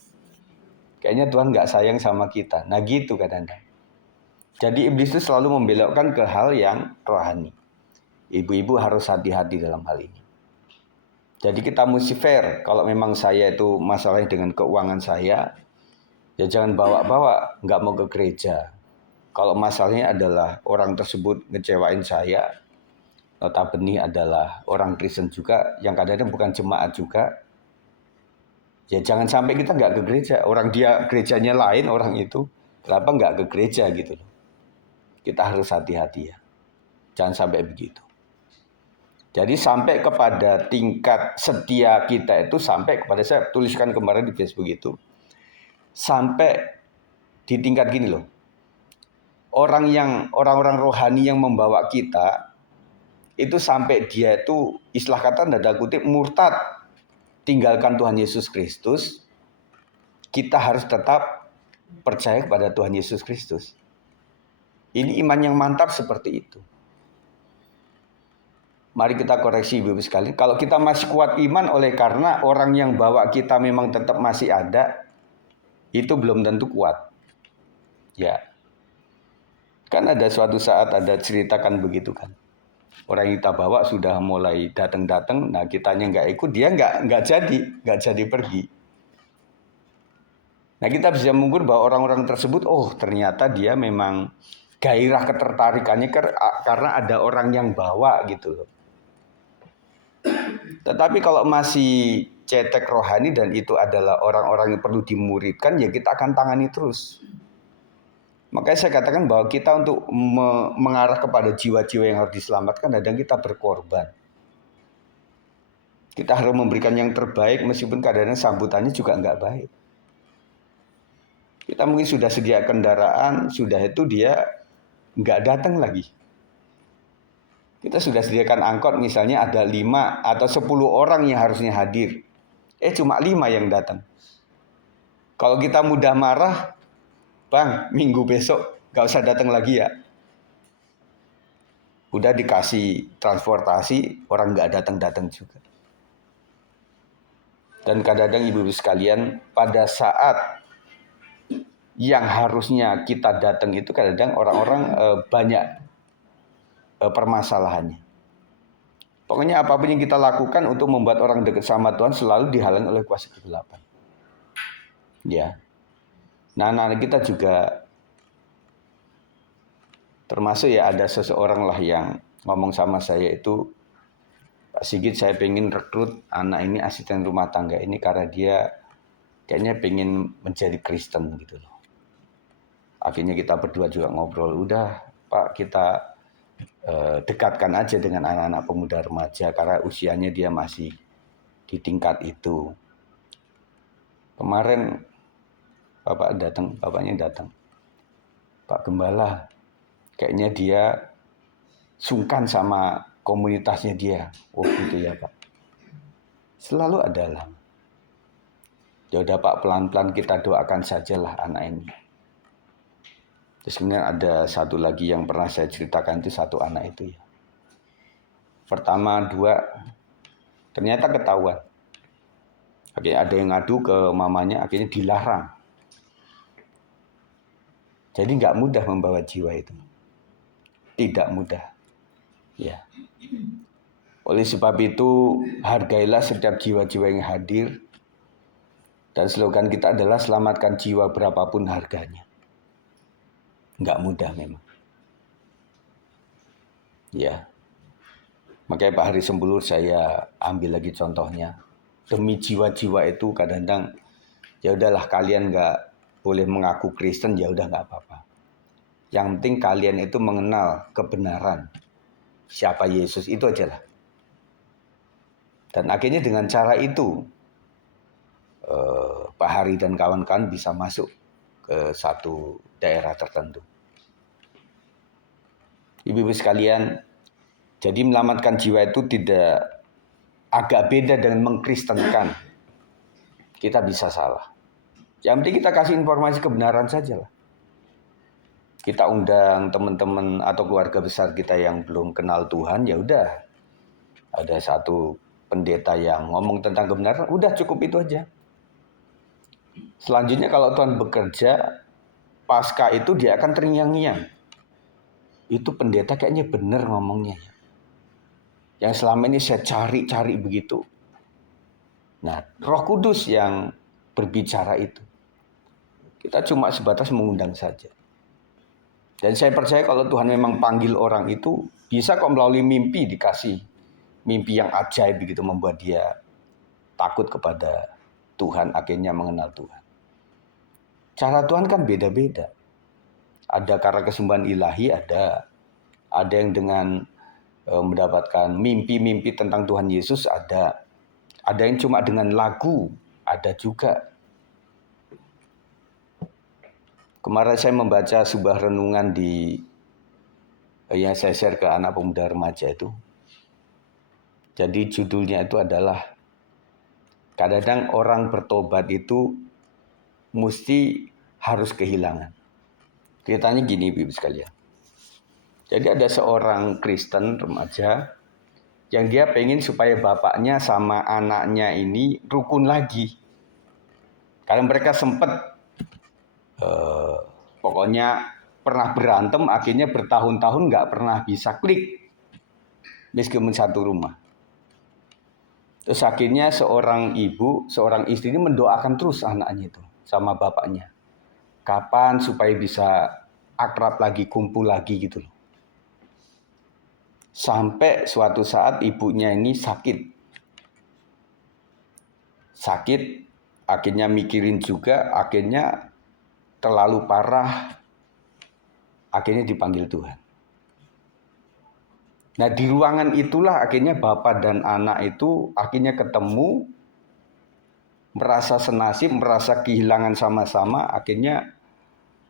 Kayaknya Tuhan nggak sayang sama kita. Nah gitu kadang-kadang. Jadi iblis itu selalu membelokkan ke hal yang rohani. Ibu-ibu harus hati-hati dalam hal ini. Jadi kita mesti fair. Kalau memang saya itu masalahnya dengan keuangan saya, ya jangan bawa-bawa, nggak mau ke gereja. Kalau masalahnya adalah orang tersebut ngecewain saya, notabene adalah orang Kristen juga, yang kadang-kadang bukan jemaat juga, ya jangan sampai kita nggak ke gereja. Orang dia gerejanya lain, orang itu, kenapa nggak ke gereja gitu loh. Kita harus hati-hati ya. Jangan sampai begitu. Jadi sampai kepada tingkat setia kita itu sampai kepada, saya tuliskan kemarin di Facebook itu, sampai di tingkat gini loh. Orang-orang rohani yang membawa kita itu sampai dia itu istilah kata tanda kutip murtad, tinggalkan Tuhan Yesus Kristus, kita harus tetap percaya kepada Tuhan Yesus Kristus. Ini iman yang mantap seperti itu. Mari kita koreksi Bapak sekalian. Kalau kita masih kuat iman oleh karena orang yang bawa kita memang tetap masih ada, itu belum tentu kuat. Ya. Kan ada suatu saat ada ceritakan begitu kan. Orang yang kita bawa sudah mulai datang-datang, nah kitanya nggak ikut, dia nggak jadi pergi. Nah kita bisa mengukur bahwa orang-orang tersebut, oh ternyata dia memang gairah ketertarikannya karena ada orang yang bawa gitu loh. Tetapi kalau masih cetek rohani dan itu adalah orang-orang yang perlu dimuridkan, ya kita akan tangani terus. Makanya saya katakan bahwa kita untuk mengarah kepada jiwa-jiwa yang harus diselamatkan, kadang kita berkorban. Kita harus memberikan yang terbaik meskipun kadang-kadang sambutannya juga nggak baik. Kita mungkin sudah sedia kendaraan, sudah itu dia nggak datang lagi. Kita sudah sediakan angkot, misalnya ada 5 atau 10 orang yang harusnya hadir. Cuma 5 yang datang. Kalau kita mudah marah, Bang, minggu besok nggak usah datang lagi ya. Udah dikasih transportasi, orang nggak datang-datang juga. Dan kadang-kadang ibu-ibu sekalian, pada saat yang harusnya kita datang itu kadang-kadang orang-orang banyak permasalahannya. Pokoknya apapun yang kita lakukan untuk membuat orang dekat sama Tuhan selalu dihalangi oleh kuasa kegelapan. Ya. Nah, anak-anak kita juga termasuk ya ada seseorang lah yang ngomong sama saya itu, Pak Sigit, saya pengen rekrut anak ini asisten rumah tangga ini karena dia kayaknya pengen menjadi Kristen gitu loh. Akhirnya kita berdua juga ngobrol, udah Pak kita dekatkan aja dengan anak-anak pemuda remaja karena usianya dia masih di tingkat itu. Kemarin bapaknya datang. Pak Gembala, kayaknya dia sungkan sama komunitasnya dia. Oh gitu ya Pak. Selalu adalah. Ya udah Pak, pelan-pelan kita doakan sajalah anak ini. Terus kemudian ada satu lagi yang pernah saya ceritakan itu satu anak itu ya. Pertama 2 ternyata ketahuan. Akhirnya ada yang ngadu ke mamanya, akhirnya dilarang. Jadi nggak mudah membawa jiwa itu. Tidak mudah. Ya. Oleh sebab itu, hargailah setiap jiwa-jiwa yang hadir. Dan slogan kita adalah selamatkan jiwa berapapun harganya. Nggak mudah memang. Ya. Makanya Pak Hari Sembulur saya ambil lagi contohnya. Demi jiwa-jiwa itu kadang-kadang ya udahlah kalian nggak boleh mengaku Kristen, ya udah nggak apa-apa. Yang penting kalian itu mengenal kebenaran siapa Yesus, itu aja lah. Dan akhirnya dengan cara itu Pak Hari dan kawan-kawan bisa masuk ke satu daerah tertentu. Ibu-ibu sekalian, jadi menyelamatkan jiwa itu tidak agak beda dengan mengkristenkan. Kita bisa salah. Yang penting kita kasih informasi kebenaran saja lah. Kita undang teman-teman atau keluarga besar kita yang belum kenal Tuhan, ya udah. Ada satu pendeta yang ngomong tentang kebenaran, udah cukup itu aja. Selanjutnya kalau Tuhan bekerja, pasca itu dia akan terngiang-ngiang. Itu pendeta kayaknya benar ngomongnya. Yang selama ini saya cari-cari begitu. Nah, Roh Kudus yang berbicara itu. Kita cuma sebatas mengundang saja. Dan saya percaya kalau Tuhan memang panggil orang itu, bisa kok melalui mimpi dikasih. Mimpi yang ajaib begitu membuat dia takut kepada Tuhan, akhirnya mengenal Tuhan. Cara Tuhan kan beda-beda. Ada karena kesembuhan ilahi, ada yang dengan mendapatkan mimpi-mimpi tentang Tuhan Yesus, ada yang cuma dengan lagu, ada juga. Kemarin saya membaca sebuah renungan yang saya share ke anak pemuda remaja itu. Jadi judulnya itu adalah kadang-kadang orang bertobat itu mesti harus kehilangan. Ceritanya gini, Ibu sekalian. Jadi ada seorang Kristen remaja yang dia pengen supaya bapaknya sama anaknya ini rukun lagi. Karena mereka sempat pokoknya pernah berantem, akhirnya bertahun-tahun nggak pernah bisa klik meskipun satu rumah. Terus akhirnya seorang ibu, seorang istri ini mendoakan terus anaknya itu sama bapaknya. Kapan supaya bisa akrab lagi, kumpul lagi gitu loh. Sampai suatu saat ibunya ini sakit. Sakit, akhirnya mikirin juga, akhirnya terlalu parah, akhirnya dipanggil Tuhan. Nah di ruangan itulah akhirnya bapak dan anak itu akhirnya ketemu, merasa senasib, merasa kehilangan sama-sama, akhirnya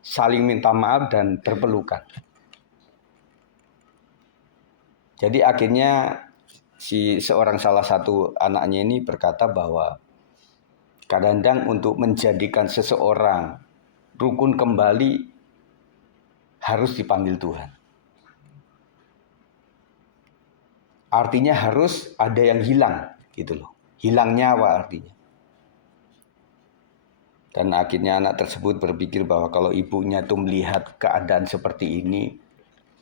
saling minta maaf dan berpelukan. Jadi akhirnya seorang salah satu anaknya ini berkata bahwa kadang-kadang untuk menjadikan seseorang rukun kembali harus dipanggil Tuhan. Artinya harus ada yang hilang gitu loh. Hilang nyawa artinya. Dan akhirnya anak tersebut berpikir bahwa kalau ibunya tuh melihat keadaan seperti ini,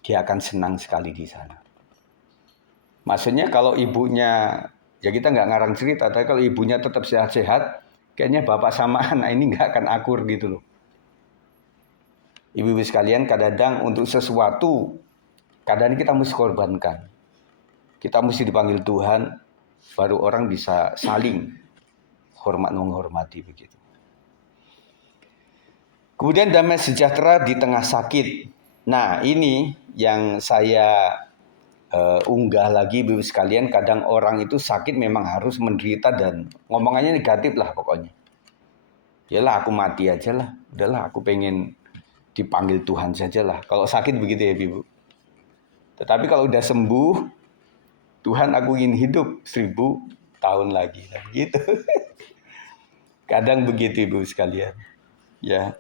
dia akan senang sekali di sana. Maksudnya kalau ibunya, ya kita nggak ngarang cerita, tapi kalau ibunya tetap sehat-sehat, kayaknya bapak sama anak ini nggak akan akur gitu loh. Ibu-ibu sekalian, kadang-kadang untuk sesuatu, kadang kita mesti korbankan. Kita mesti dipanggil Tuhan, baru orang bisa saling menghormati begitu. Kemudian damai sejahtera di tengah sakit. Nah ini yang saya unggah lagi, Ibu sekalian, kadang orang itu sakit memang harus menderita dan ngomongannya negatif lah pokoknya. Yalah aku mati aja lah, udahlah aku pengen dipanggil Tuhan saja lah. Kalau sakit begitu ya Ibu. Tetapi kalau udah sembuh, Tuhan aku ingin hidup 1000 tahun lagi, lah gitu. Kadang begitu Ibu sekalian. Ya.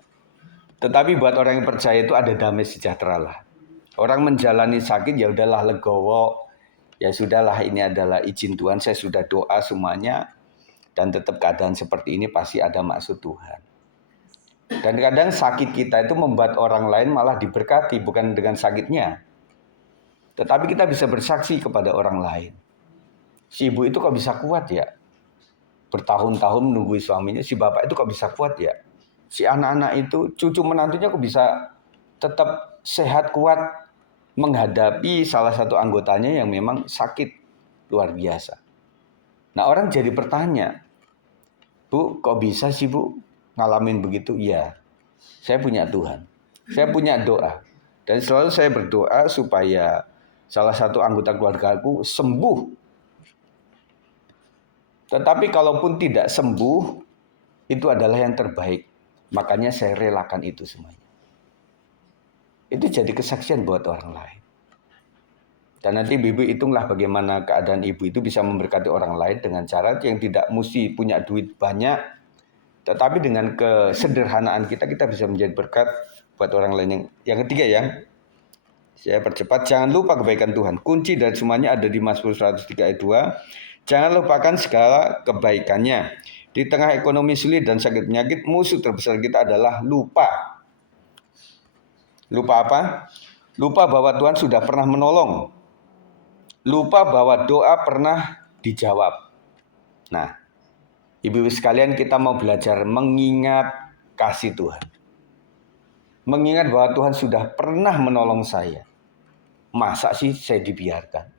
Tetapi buat orang yang percaya itu ada damai sejahtera lah. Orang menjalani sakit ya udahlah legowo. Ya sudahlah ini adalah izin Tuhan, saya sudah doa semuanya. Dan tetap keadaan seperti ini pasti ada maksud Tuhan. Dan kadang sakit kita itu membuat orang lain malah diberkati bukan dengan sakitnya. Tetapi kita bisa bersaksi kepada orang lain. Si ibu itu kok bisa kuat ya? Bertahun-tahun menunggu suaminya, si bapak itu kok bisa kuat ya? Si anak-anak itu, cucu menantunya kok bisa tetap sehat kuat menghadapi salah satu anggotanya yang memang sakit luar biasa. Nah orang jadi bertanya, Bu kok bisa sih Bu ngalamin begitu? Iya, saya punya Tuhan, saya punya doa. Dan selalu saya berdoa supaya salah satu anggota keluargaku sembuh. Tetapi kalaupun tidak sembuh, itu adalah yang terbaik. Makanya saya relakan itu semuanya. Itu jadi kesaksian buat orang lain. Dan nanti ibu hitunglah bagaimana keadaan ibu itu bisa memberkati orang lain dengan cara yang tidak mesti punya duit banyak. Tetapi dengan kesederhanaan kita bisa menjadi berkat buat orang lain. Yang ketiga ya, saya percepat. Jangan lupa kebaikan Tuhan. Kunci dari semuanya ada di Mazmur 103 ayat 2. Jangan lupakan segala kebaikannya. Di tengah ekonomi sulit dan sakit penyakit, musuh terbesar kita adalah lupa. Lupa apa? Lupa bahwa Tuhan sudah pernah menolong. Lupa bahwa doa pernah dijawab. Nah, ibu-ibu sekalian, kita mau belajar mengingat kasih Tuhan. Mengingat bahwa Tuhan sudah pernah menolong saya. Masa sih saya dibiarkan?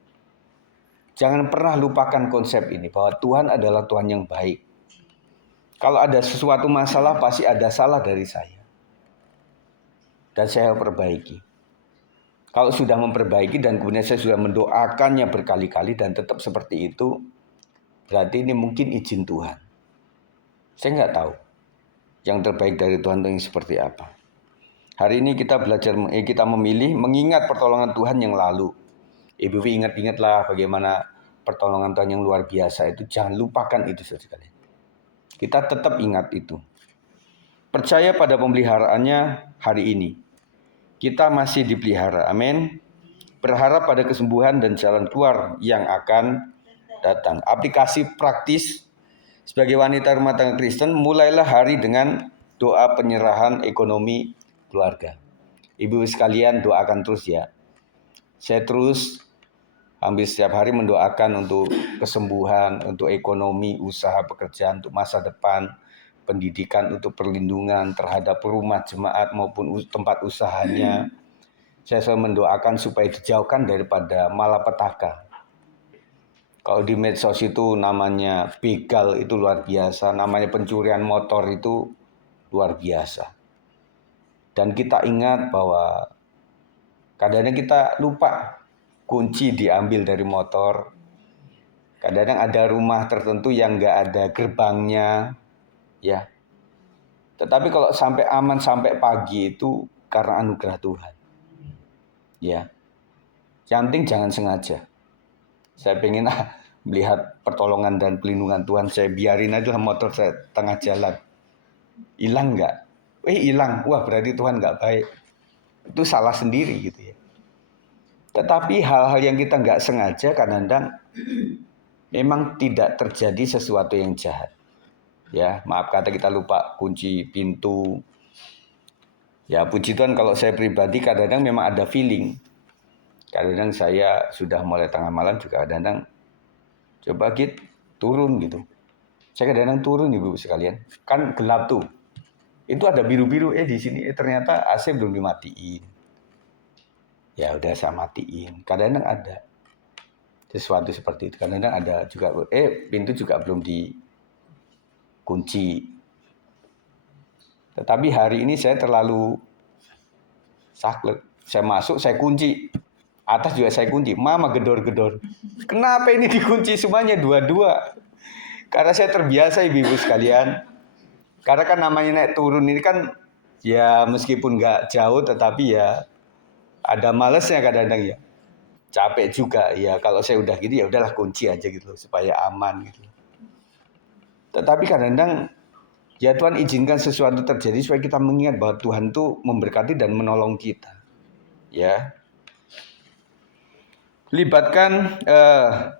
Jangan pernah lupakan konsep ini, bahwa Tuhan adalah Tuhan yang baik. Kalau ada sesuatu masalah, pasti ada salah dari saya. Dan saya perbaiki. Kalau sudah memperbaiki dan kemudian saya sudah mendoakannya berkali-kali dan tetap seperti itu, berarti ini mungkin izin Tuhan. Saya nggak tahu yang terbaik dari Tuhan itu seperti apa. Hari ini kita belajar, kita memilih mengingat pertolongan Tuhan yang lalu. Ibu ingat-ingatlah bagaimana pertolongan Tuhan yang luar biasa itu, jangan lupakan itu saudara sekalian. Kita tetap ingat itu. Percaya pada pemeliharaannya hari ini. Kita masih dipelihara, amin. Berharap pada kesembuhan dan jalan keluar yang akan datang. Aplikasi praktis sebagai wanita rumah tangga Kristen, mulailah hari dengan doa penyerahan ekonomi keluarga. Ibu sekalian doakan terus ya. Saya terus hampir setiap hari mendoakan untuk kesembuhan, untuk ekonomi, usaha, pekerjaan, untuk masa depan, pendidikan, untuk perlindungan terhadap rumah jemaat maupun tempat usahanya. Saya selalu mendoakan supaya dijauhkan daripada malapetaka. Kalau di medsos itu namanya begal itu luar biasa, namanya pencurian motor itu luar biasa. Dan kita ingat bahwa kadang-kadang kita lupa kunci diambil dari motor. Kadang-kadang ada rumah tertentu yang nggak ada gerbangnya, ya. Tetapi kalau sampai aman sampai pagi itu karena anugerah Tuhan. Ya, yang penting jangan sengaja. Saya pengen melihat pertolongan dan pelindungan Tuhan. Saya biarin aja motor saya tengah jalan. Hilang nggak? Hilang. Wah berarti Tuhan nggak baik. Itu salah sendiri gitu ya. Tetapi hal-hal yang kita nggak sengaja kadang-kadang memang tidak terjadi sesuatu yang jahat. Ya, maaf kata kita lupa kunci pintu. Ya puji Tuhan kalau saya pribadi kadang-kadang memang ada feeling. Kadang-kadang saya sudah mulai tengah malam juga kadang-kadang coba turun gitu. Saya kadang-kadang turun ibu sekalian. Kan gelap tuh. Itu ada biru-biru di sini ternyata AC belum dimatiin. Ya udah saya matiin. Kadang-kadang ada sesuatu seperti itu. Kadang-kadang ada juga pintu juga belum dikunci. Tetapi hari ini saya terlalu saklek. Saya masuk, saya kunci. Atas juga saya kunci. Mama gedor-gedor. Kenapa ini dikunci semuanya dua-dua? Karena saya terbiasa ibu-ibu sekalian. Karena kan namanya naik turun ini kan ya meskipun nggak jauh tetapi ya ada malesnya kadang-kadang ya. Capek juga ya kalau saya udah gitu ya udahlah kunci aja gitu supaya aman gitu. Tetapi kadang-kadang ya Tuhan izinkan sesuatu terjadi supaya kita mengingat bahwa Tuhan tuh memberkati dan menolong kita. Ya. Libatkan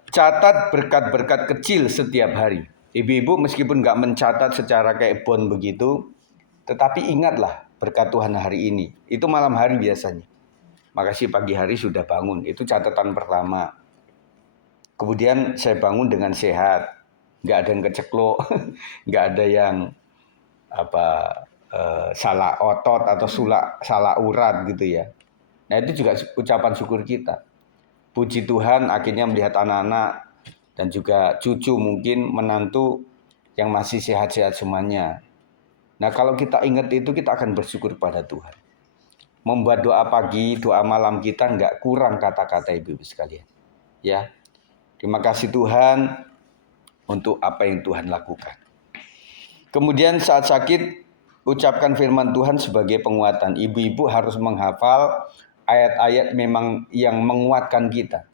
catat berkat-berkat kecil setiap hari. Ibu-ibu meskipun nggak mencatat secara kayak bond begitu, tetapi ingatlah berkat Tuhan hari ini. Itu malam hari biasanya. Makasih pagi hari sudah bangun. Itu catatan pertama. Kemudian saya bangun dengan sehat. Nggak ada yang keceklok. Nggak ada yang salah otot atau salah urat gitu ya. Nah itu juga ucapan syukur kita. Puji Tuhan akhirnya melihat anak-anak dan juga cucu mungkin menantu yang masih sehat-sehat semuanya. Nah kalau kita ingat itu kita akan bersyukur pada Tuhan. Membuat doa pagi, doa malam kita nggak kurang kata-kata ibu-ibu sekalian. Ya, terima kasih Tuhan untuk apa yang Tuhan lakukan. Kemudian saat sakit, ucapkan firman Tuhan sebagai penguatan. Ibu-ibu harus menghafal ayat-ayat memang yang menguatkan kita.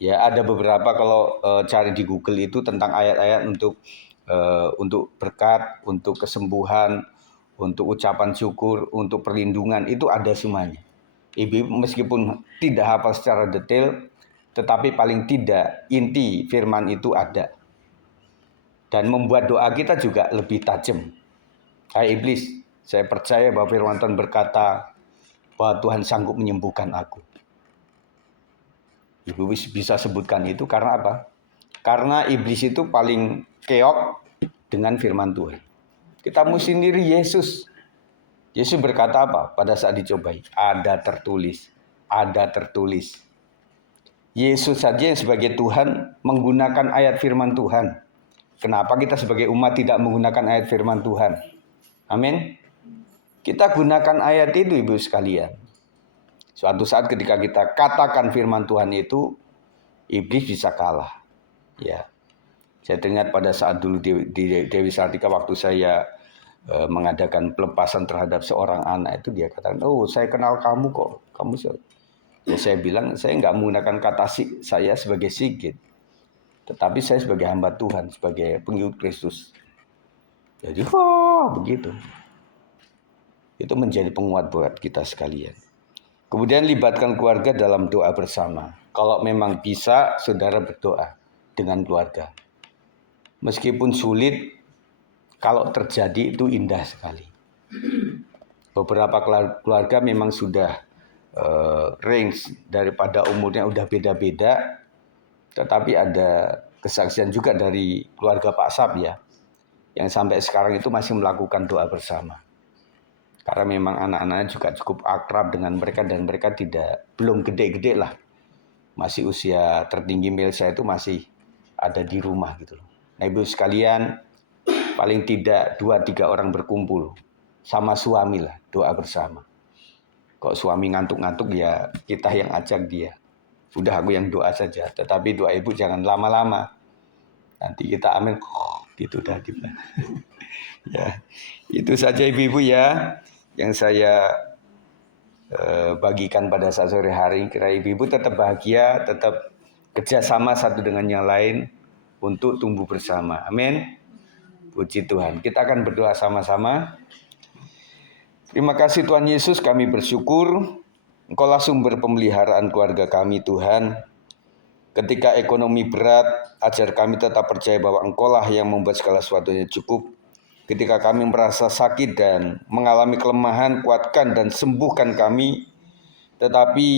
Ya, ada beberapa kalau cari di Google itu tentang ayat-ayat untuk berkat, untuk kesembuhan, untuk ucapan syukur, untuk perlindungan, itu ada semuanya. Ibu meskipun tidak hafal secara detail, tetapi paling tidak inti firman itu ada. Dan membuat doa kita juga lebih tajam. Hai iblis, saya percaya bahwa firman Tuhan berkata bahwa Tuhan sanggup menyembuhkan aku. Ibu bisa sebutkan itu karena apa? Karena iblis itu paling keok dengan firman Tuhan. Kita mesti niru Yesus. Yesus berkata apa pada saat dicobai? Ada tertulis. Ada tertulis. Yesus saja yang sebagai Tuhan menggunakan ayat firman Tuhan. Kenapa kita sebagai umat tidak menggunakan ayat firman Tuhan? Amin. Kita gunakan ayat itu ibu sekalian. Suatu saat ketika kita katakan firman Tuhan itu, iblis bisa kalah. Ya. Saya teringat pada saat dulu di Dewi Sartika waktu saya mengadakan pelepasan terhadap seorang anak itu dia katakan, oh saya kenal kamu kok, kamu. Ya saya bilang saya nggak menggunakan kata saya sebagai Sigit, Tetapi saya sebagai hamba Tuhan, sebagai pengikut Kristus. Jadi, begitu. Itu menjadi penguat buat kita sekalian. Kemudian libatkan keluarga dalam doa bersama. Kalau memang bisa, saudara berdoa dengan keluarga. Meskipun sulit, kalau terjadi itu indah sekali. Beberapa keluarga memang sudah range daripada umurnya udah beda-beda, tetapi ada kesaksian juga dari keluarga Pak Sab ya, yang sampai sekarang itu masih melakukan doa bersama. Karena memang anak-anaknya juga cukup akrab dengan mereka dan mereka belum gede-gede lah. Masih usia tertinggi Melsa itu masih ada di rumah gitu loh. Nah ibu sekalian, paling tidak 2-3 orang berkumpul sama suami lah, doa bersama. Kok suami ngantuk-ngantuk ya kita yang ajak dia. Udah aku yang doa saja, tetapi doa ibu jangan lama-lama. Nanti kita amin gitu dah kita. Ya, itu saja ibu-ibu ya yang saya bagikan pada saat sore hari. Kira ibu-ibu tetap bahagia, tetap kerjasama satu dengan yang lain untuk tumbuh bersama. Amin. Puji Tuhan. Kita akan berdoa sama-sama. Terima kasih Tuhan Yesus, kami bersyukur Engkaulah sumber pemeliharaan keluarga kami Tuhan. Ketika ekonomi berat, ajar kami tetap percaya bahwa Engkaulah yang membuat segala sesuatunya cukup. Ketika kami merasa sakit dan mengalami kelemahan, kuatkan dan sembuhkan kami. Tetapi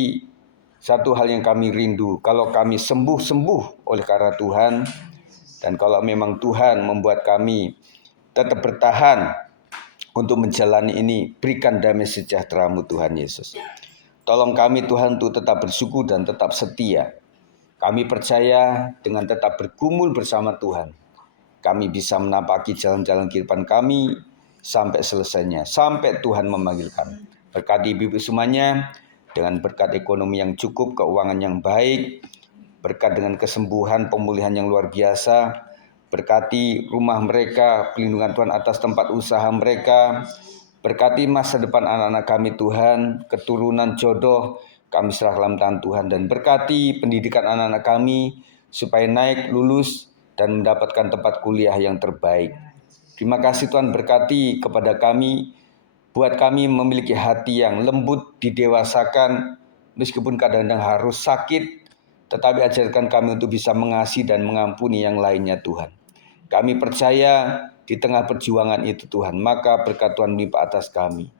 satu hal yang kami rindu, kalau kami sembuh oleh karena Tuhan, dan kalau memang Tuhan membuat kami tetap bertahan untuk menjalani ini, berikan damai sejahtera-Mu Tuhan Yesus. Tolong kami Tuhan untuk tetap bersyukur dan tetap setia. Kami percaya dengan tetap bergumul bersama Tuhan, kami bisa menapaki jalan-jalan kehidupan kami sampai selesainya, sampai Tuhan memanggil kami. Berkati ibu-ibu semuanya dengan berkat ekonomi yang cukup, keuangan yang baik, berkat dengan kesembuhan, pemulihan yang luar biasa. Berkati rumah mereka, pelindungan Tuhan atas tempat usaha mereka. Berkati masa depan anak-anak kami Tuhan, keturunan jodoh kami serah dalam tangan Tuhan. Dan berkati pendidikan anak-anak kami supaya naik, lulus, dan mendapatkan tempat kuliah yang terbaik. Terima kasih Tuhan, berkati kepada kami, buat kami memiliki hati yang lembut, didewasakan, meskipun kadang-kadang harus sakit, tetapi ajarkan kami untuk bisa mengasihi dan mengampuni yang lainnya Tuhan. Kami percaya di tengah perjuangan itu Tuhan, maka berkat Tuhan melimpah atas kami.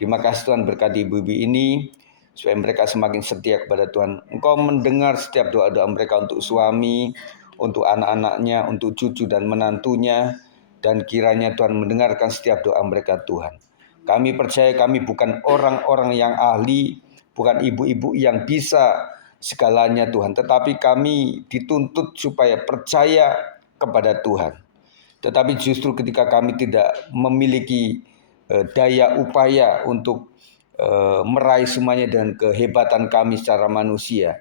Terima kasih Tuhan, berkati ibu-ibu ini, supaya mereka semakin setia kepada Tuhan. Engkau mendengar setiap doa-doa mereka untuk suami, untuk anak-anaknya, untuk cucu dan menantunya, dan kiranya Tuhan mendengarkan setiap doa mereka Tuhan. Kami percaya kami bukan orang-orang yang ahli, bukan ibu-ibu yang bisa segalanya Tuhan, tetapi kami dituntut supaya percaya kepada Tuhan. Tetapi justru ketika kami tidak memiliki daya upaya untuk meraih semuanya dengan kehebatan kami secara manusia,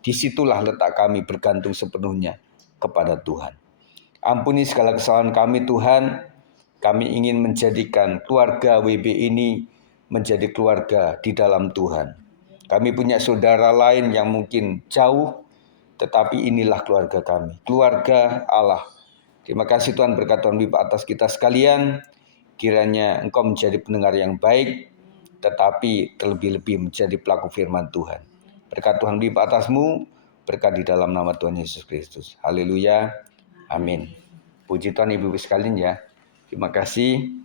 disitulah letak kami bergantung sepenuhnya kepada Tuhan. Ampuni segala kesalahan kami Tuhan. Kami ingin menjadikan keluarga WB ini menjadi keluarga di dalam Tuhan. Kami punya saudara lain yang mungkin jauh, tetapi inilah keluarga kami, keluarga Allah. Terima kasih Tuhan, berkat Tuhan limpah atas kita sekalian. Kiranya Engkau menjadi pendengar yang baik, tetapi terlebih-lebih menjadi pelaku firman Tuhan. Berkat Tuhan limpah atasmu, berkat di dalam nama Tuhan Yesus Kristus. Haleluya, amin. Puji Tuhan ibu-ibu sekalian ya. Terima kasih.